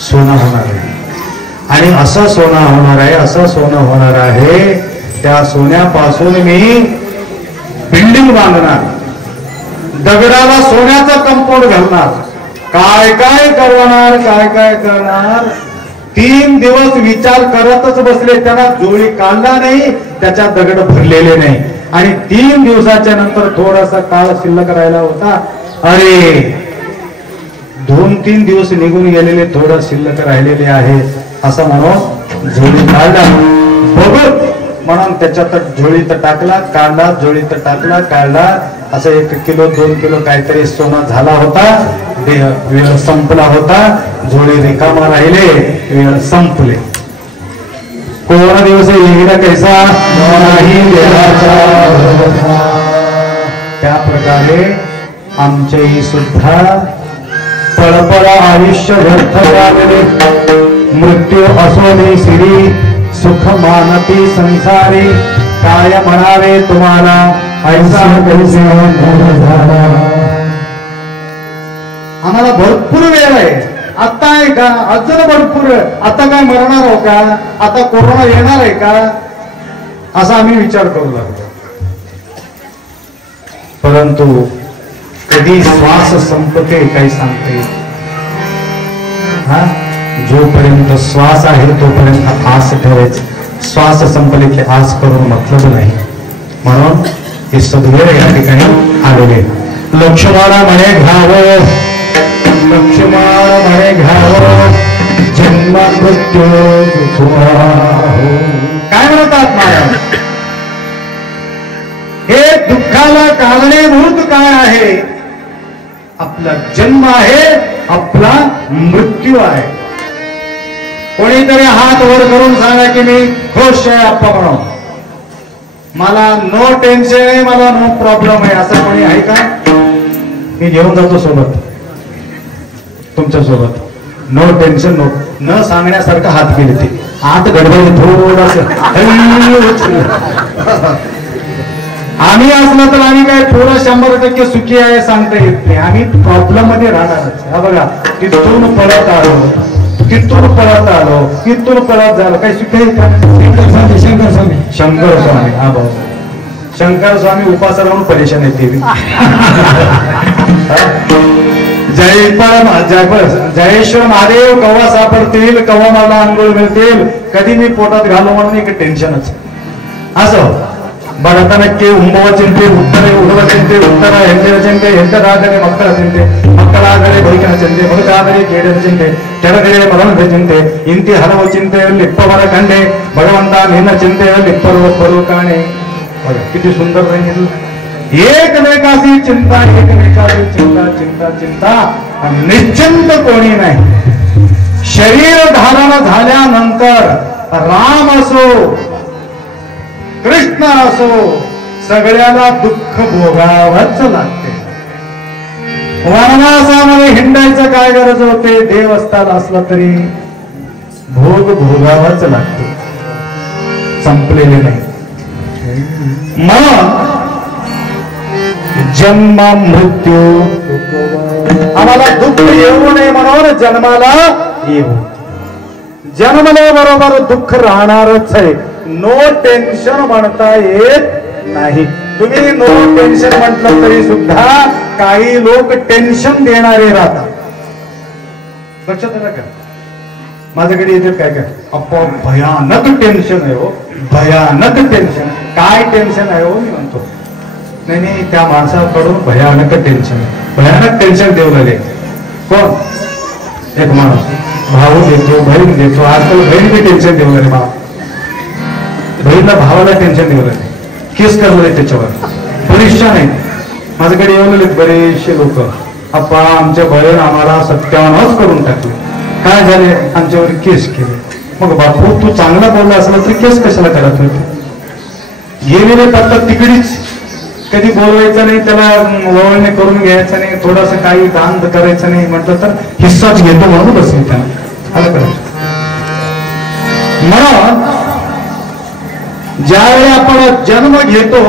सोनं होणार आहे, आणि असं सोनं होणार आहे, असं सोनं होणार आहे, त्या सोन्यापासून मी बिल्डिंग बांधणार, दगडाला सोन्याचं कंपाऊंड घालणार, काय काय करणार. 3 दिवस विचार करतच बसले, त्यांना झोळी काढला नाही, त्याच्या दगड भरलेले नाही. आणि 3 दिवसाच्या नंतर थोडासा काळ शिल्लक राहिला होता. अरे 2-3 दिवस निघून गेलेले, थोडं शिल्लक राहिलेले आहे असं म्हणून झोळी काढला. बघत म्हणून त्याच्यात झोळीत टाकला, काढला, झोळीत टाकला, काढला. असं 1 किलो 2 किलो काहीतरी सोनं झाला होता. वेळ संपला होता, झोळी रिकामा राहिले, वेळ संपले. कोरोना दिवस येईल कैसा नाही देवाचा. त्या प्रकारे आमचेही सुद्धा पळपळ आयुष्य व्यर्थ झालेले. मृत्यू असो दे सिरी, सुख मानती संसारी, काय म्हणावे तुम्हाला ऐसा कैसे झाला. आम्हाला भरपूर वेळ आहे, आता आहे का, अजून भरपूर. आता काय मरणार हो का, आता कोरोना येणार आहे का, असा आम्ही विचार करू लागलो. परंतु कधी श्वास संपते काही सांगते. हा, जोपर्यंत श्वास आहे तोपर्यंत आस ठेवायची. श्वास संपले की आस करून मतलब नाही. म्हणून हे सद्गुरू या ठिकाणी आलेले. लक्ष्मणा म्हणे घ्यावं, लक्ष्मण म्हणे घ्यावं, जन्म मृत्यू काय म्हणतात महाराज. हे दुःखाला कारणीभूत काय आहे, आपला जन्म आहे, आपला मृत्यू आहे. कोणीतरी हात वर करून सांगा की मी खुश आहे आप्पा म्हणून, मला नो टेन्शन आहे, मला नो प्रॉब्लेम आहे, असं कोणी आहे का. मी घेऊन जातो सोबत, तुमच्या सोबत. नो टेन्शन, नो न सांगण्यासारखं हात केले ते, हात गडबड थोडस. आम्ही असलं तर आम्ही काय थोडं 100% सुखी आहे सांगता येत नाही. आम्ही प्रॉब्लेम मध्ये राहणारच. हा बघा, तिथून पळत आलो, तिथून पळत आलो, तिथून पळत झालो, काही सुखी आहे का. शंकर स्वामी, हा भाऊ शंकर स्वामी उपास राहून परेशान येते. जयेश्वर महादेव कव्हा सापडतील, कव्हा मला आंघोळ मिळतील, कधी मी पोटात घालू म्हणून एक टेन्शनच. असं ಭರತನಕ್ಕೆ ಉಂಬುವ ಚಿಂತೆ, ಉತ್ತರ ಉಡುವ ಚಿಂತೆ, ಉತ್ತರ ಹೆಂಡಿನ ಚಿಂತೆ, ಹೆಂಡರಾದರೆ ಮಕ್ಕಳ ಚಿಂತೆ, ಮಕ್ಕಳಾದರೆ ಬದುಕಿನ ಚಿಂತೆ, ಬದುಕಾದರೆ ಕೇಡಿನ ಚಿಂತೆ, ಕೆಳಗಡೆ ಮರಣದ ಚಿಂತೆ, ಇಂತಿ ಹಲವು ಚಿಂತೆಯಲ್ಲಿ ಇಪ್ಪವರ ಕಂಡೆ, ಭಗವಂತ ನಿನ್ನ ಚಿಂತೆಯಲ್ಲಿ ಇಪ್ಪರು ಒಬ್ಬರು ಕಾಣೆ. किती सुंदर सांगितलं. एकमेकाची चिंता, एकमेकाची चिंता, चिंता चिंता निश्चिंत कोणी नाही. शरीर धारण झाल्यानंतर राम असो कृष्ण असो सगळ्याला दुःख भोगावंच लागते. वनवासामध्ये हिंडायचं काय गरज होते, देवस्थान असलं तरी भोग भोगावंच लागते, संपलेले नाही. मग जन्म मृत्यू आम्हाला दुःख येऊ नये म्हणून जन्माला येऊ. जन्मल्याबरोबर दुःख राहणारच आहे, नो टेन्शन म्हणता येत नाही. तुम्ही नो टेन्शन म्हटलं तरी सुद्धा काही लोक टेन्शन देणारे राहतात. लक्षात आलं का? माझ्याकडे येतात काय काय, अप्पा भयानक टेन्शन आहे हो, भयानक टेन्शन. काय टेन्शन आहे हो मी म्हणतो. नाही नाही, त्या माणसाकडून भयानक टेन्शन, भयानक टेन्शन देऊ लागले. कोण? एक माणूस भाऊ देतो, बहीण देतो. आजकाल बहीण बी टेन्शन देऊ लागले. बहीणला भावाला टेन्शन देऊ लागले, केस करले त्याच्यावर, परीक्षा नाही. माझ्याकडे येऊन आले बरेचसे लोक, अप्पा आमच्या बहीण आम्हाला सत्यानाश करून टाकले. काय झाले? आमच्यावर केस केले. मग बापू तू चांगला बोलला असला तर केस कशाला करत होते? गेलेले पत्ता तिकडीच, कधी बोलवायचं नाही, त्याला वळणे करून घ्यायचं नाही, थोडस काही दान करायचं नाही. म्हटलं तर हिस्साच घेतो म्हणून बसली त्याला. आलं का? म्हणून ज्यावेळी आपण जन्म घेतो,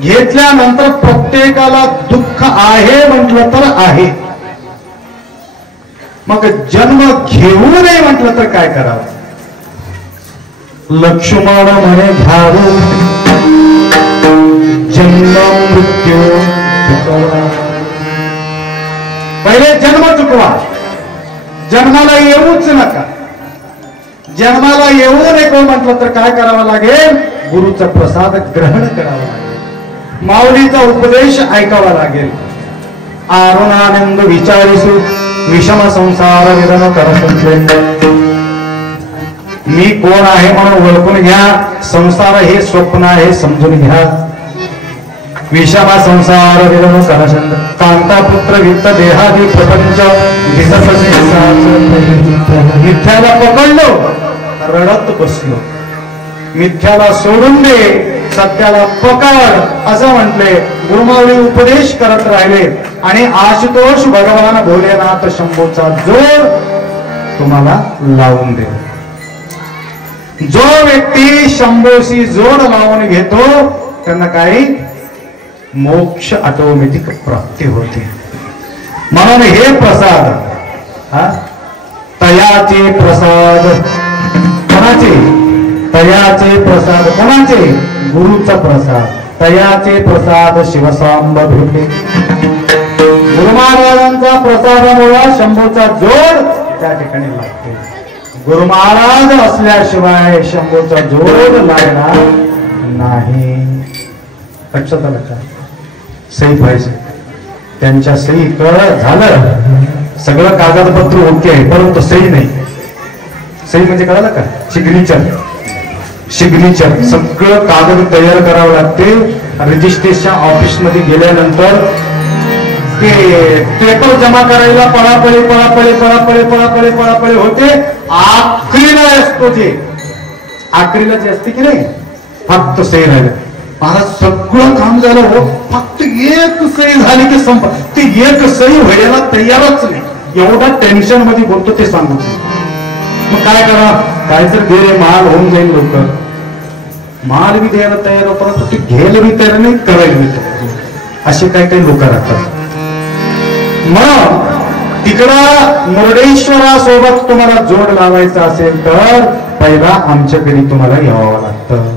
घेतल्यानंतर प्रत्येकाला दुःख आहे म्हटलं तर आहे. मग जन्म घेऊ नये म्हटलं तर काय करावं? लक्ष्मण म्हणे घ्यावं जन्म मृत्यू चुकवा. पहिले जन्म चुकवा, जन्माला येऊच नका. जन्माला येऊ नको म्हटलं तर काय करावं लागेल? गुरुचा प्रसाद ग्रहण करावा लागेल, माऊलीचा उपदेश ऐकावा लागेल. आरुणानंद विचारिसु विषम संसार विधन करत. मी कोण आहे म्हणून ओळखून घ्या, संसार हे स्वप्न आहे समजून घ्या. विषमा संसार विधन करत. कांता पुत्र वित्त देहादी प्रपंच मिथ्याला पकडलो, रडत बसलो. मिथ्याला सोडून दे, सत्याला पकड असं म्हटले. गुरुमाऊली उपदेश करत राहिले आणि आशुतोष भगवान भोलेनाथ शंभूचा जोड तुम्हाला लावून दे. जो व्यक्ती शंभूशी जोड लावून घेतो त्यांना काही मोक्ष ऑटोमॅटिक प्राप्ती होते. म्हणून हे प्रसाद, तयाचे प्रसाद कोणाचे? तयाचे प्रसाद कोणाचे? गुरुचा प्रसाद. तयाचे प्रसाद शिवसांब भेटे. गुरु महाराजांचा प्रसादामुळे शंभूचा जोड त्या ठिकाणी लागतो. गुरु महाराज असल्याशिवाय शंभूचा जोड लागणार नाही. लक्षात आलं का? सही पाहिजे, त्यांच्या सही झालं, सगळं कागदपत्र ओके आहे, परंतु सही नाही. सही म्हणजे कळालं का? सिग्नेचर. सिग्नेचर सगळं कागद तयार करावं लागते. रजिस्ट्रेशन ऑफिस मध्ये गेल्यानंतर ते पेपर जमा करायला पळापळी पळापळी पळापळी पळापळी पळापळी होते. आखरीला असतो ते, आखरीला जे असते की नाही, फक्त सही राहिलं. मला सगळं काम झालं हो, फक्त एक सही झाली की संप. ती एक सही व्हायला तयारच नाही. एवढा टेन्शन मध्ये बोलतो ते सांगू. मग काय करा? काय तर दे रे, माल होऊन जाईल. लोक माल बी द्यायला तयार, परंतु ते घ्यायला बी तयार नाही, करायला बी तयार. असे काही काही लोक राहतात. मग तिकडं मुर्डेश्वरासोबत तुम्हाला जोड लावायचा असेल तर पहिला आमच्याकडे तुम्हाला यावं लागतं.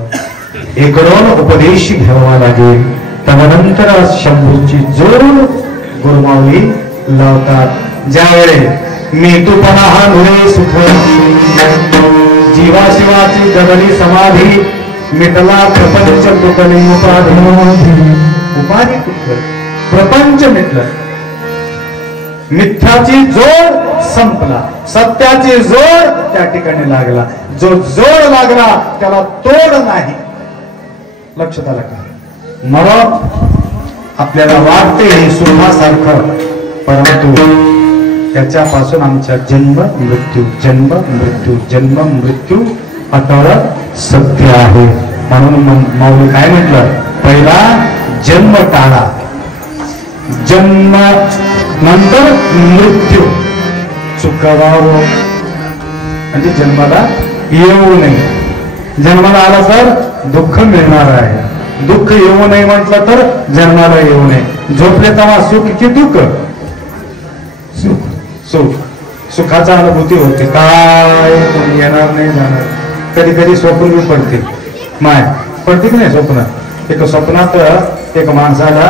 इकडून उपदेश घ्यावा लागेल. त्यानंतर शंभूची जोड गुरुमाऊली लावतात. ज्यावेळी मेतूपणा हा नुरे सुख, जीवाशिवाची जगली समाधी, मिटला प्रपंच तुटली उपाधी. उपाधी तुटलं, प्रपंच मिटलं. मिथ्याची जोड संपला, सत्याची जोड त्या ठिकाणी लागला. जो जोड लागला त्याला तोड नाही. लक्षात आलं का? मग आपल्याला वाटते हे सुखासारखं, परंतु त्याच्यापासून आमचा जन्म मृत्यू जन्म मृत्यू जन्म मृत्यू अटळ सत्य आहे. म्हणून माऊली काय म्हटलं? पहिला जन्म टाळा, जन्म नंतर मृत्यू चुकवावं, म्हणजे जन्माला येऊ नये. जन्माला आला तर दुःख मिळणार आहे, दुःख येऊ नये म्हटलं तर जन्माला येऊ नये. झोपले तेव्हा सुख की दुःख? सुख. सुख, सुखाचा अनुभूती होते. काय कोणी येणार नाही जाणार. कधी कधी स्वप्न बी पडते, माय पडते की नाही स्वप्न? एक स्वप्नात एक माणसाला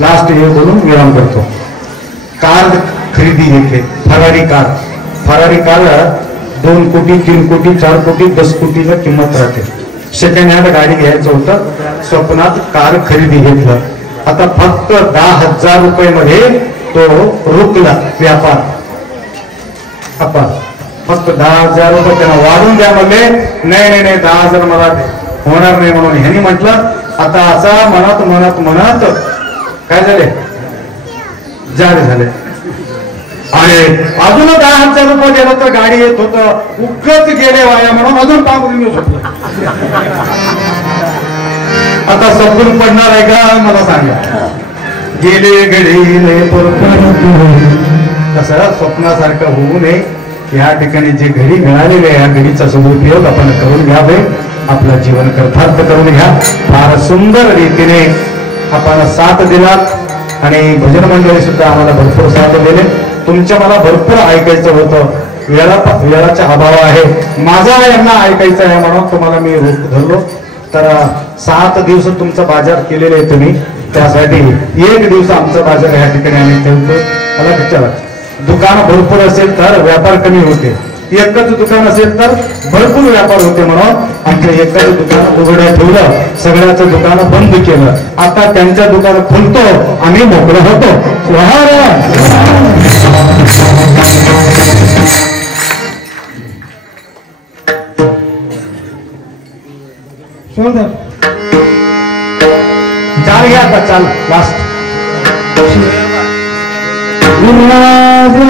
लास्ट हे बोलून विराम करतो. कार खरेदी घेतली, फरारी कार 2 कोटी 3 कोटी 4 कोटी 10 कोटीला किंमत राहते. सेकंड हँड गाडी घ्यायचं होतं, स्वप्नात कार खरेदी घेतलं. आता फक्त 10,000 रुपये मध्ये तो रुकला व्यापार. आपण फक्त 10,000 रुपये त्यांना वाढून द्या म्हणले. नाही 10,000 मला होणार नाही म्हणून ह्यांनी म्हटलं. आता असा म्हणत काय झाले, जारी झाले. आणि अजून 10,000 रुपये गेलं तर गाडी येत होतं, उगच गेले वाया म्हणून अजून टाकून सुटलं. आता सपून पडणार आहे का मला सांगा. गेले घडीले कसं स्वप्नासारखं होऊ नये. या ठिकाणी जे घडी मिळालेले आहे, या घडीचा सदुपयोग आपण करून घ्यावे, आपलं जीवन कृतार्थ करून घ्या. फार सुंदर रीतीने आपण साथ दिलात आणि भजन मंडळी सुद्धा आम्हाला भरपूर साथ दिले. तुमच्या मला भरपूर ऐकायचं होतं, वेळाचा अभाव आहे माझा, यांना ऐकायचं आहे म्हणून तुम्हाला मी धरलो. तर 7 दिवस तुमचा बाजार केलेले आहे तुम्ही, त्यासाठी 1 दिवस आमचा बाजार या ठिकाणी आम्ही ठेवतो. मला विचारा, दुकान भरपूर असेल तर व्यापार कमी होते, एकच दुकान असेल तर भरपूर व्यापार होते. म्हणून आमचं एकच दुकान उघडं ठेवलं, सगळ्याचं दुकान बंद केलं. आता त्यांच्या दुकान खुलतो, आम्ही मोकळं होतो. चाल घ्या आता, चाल लास्ट. Love,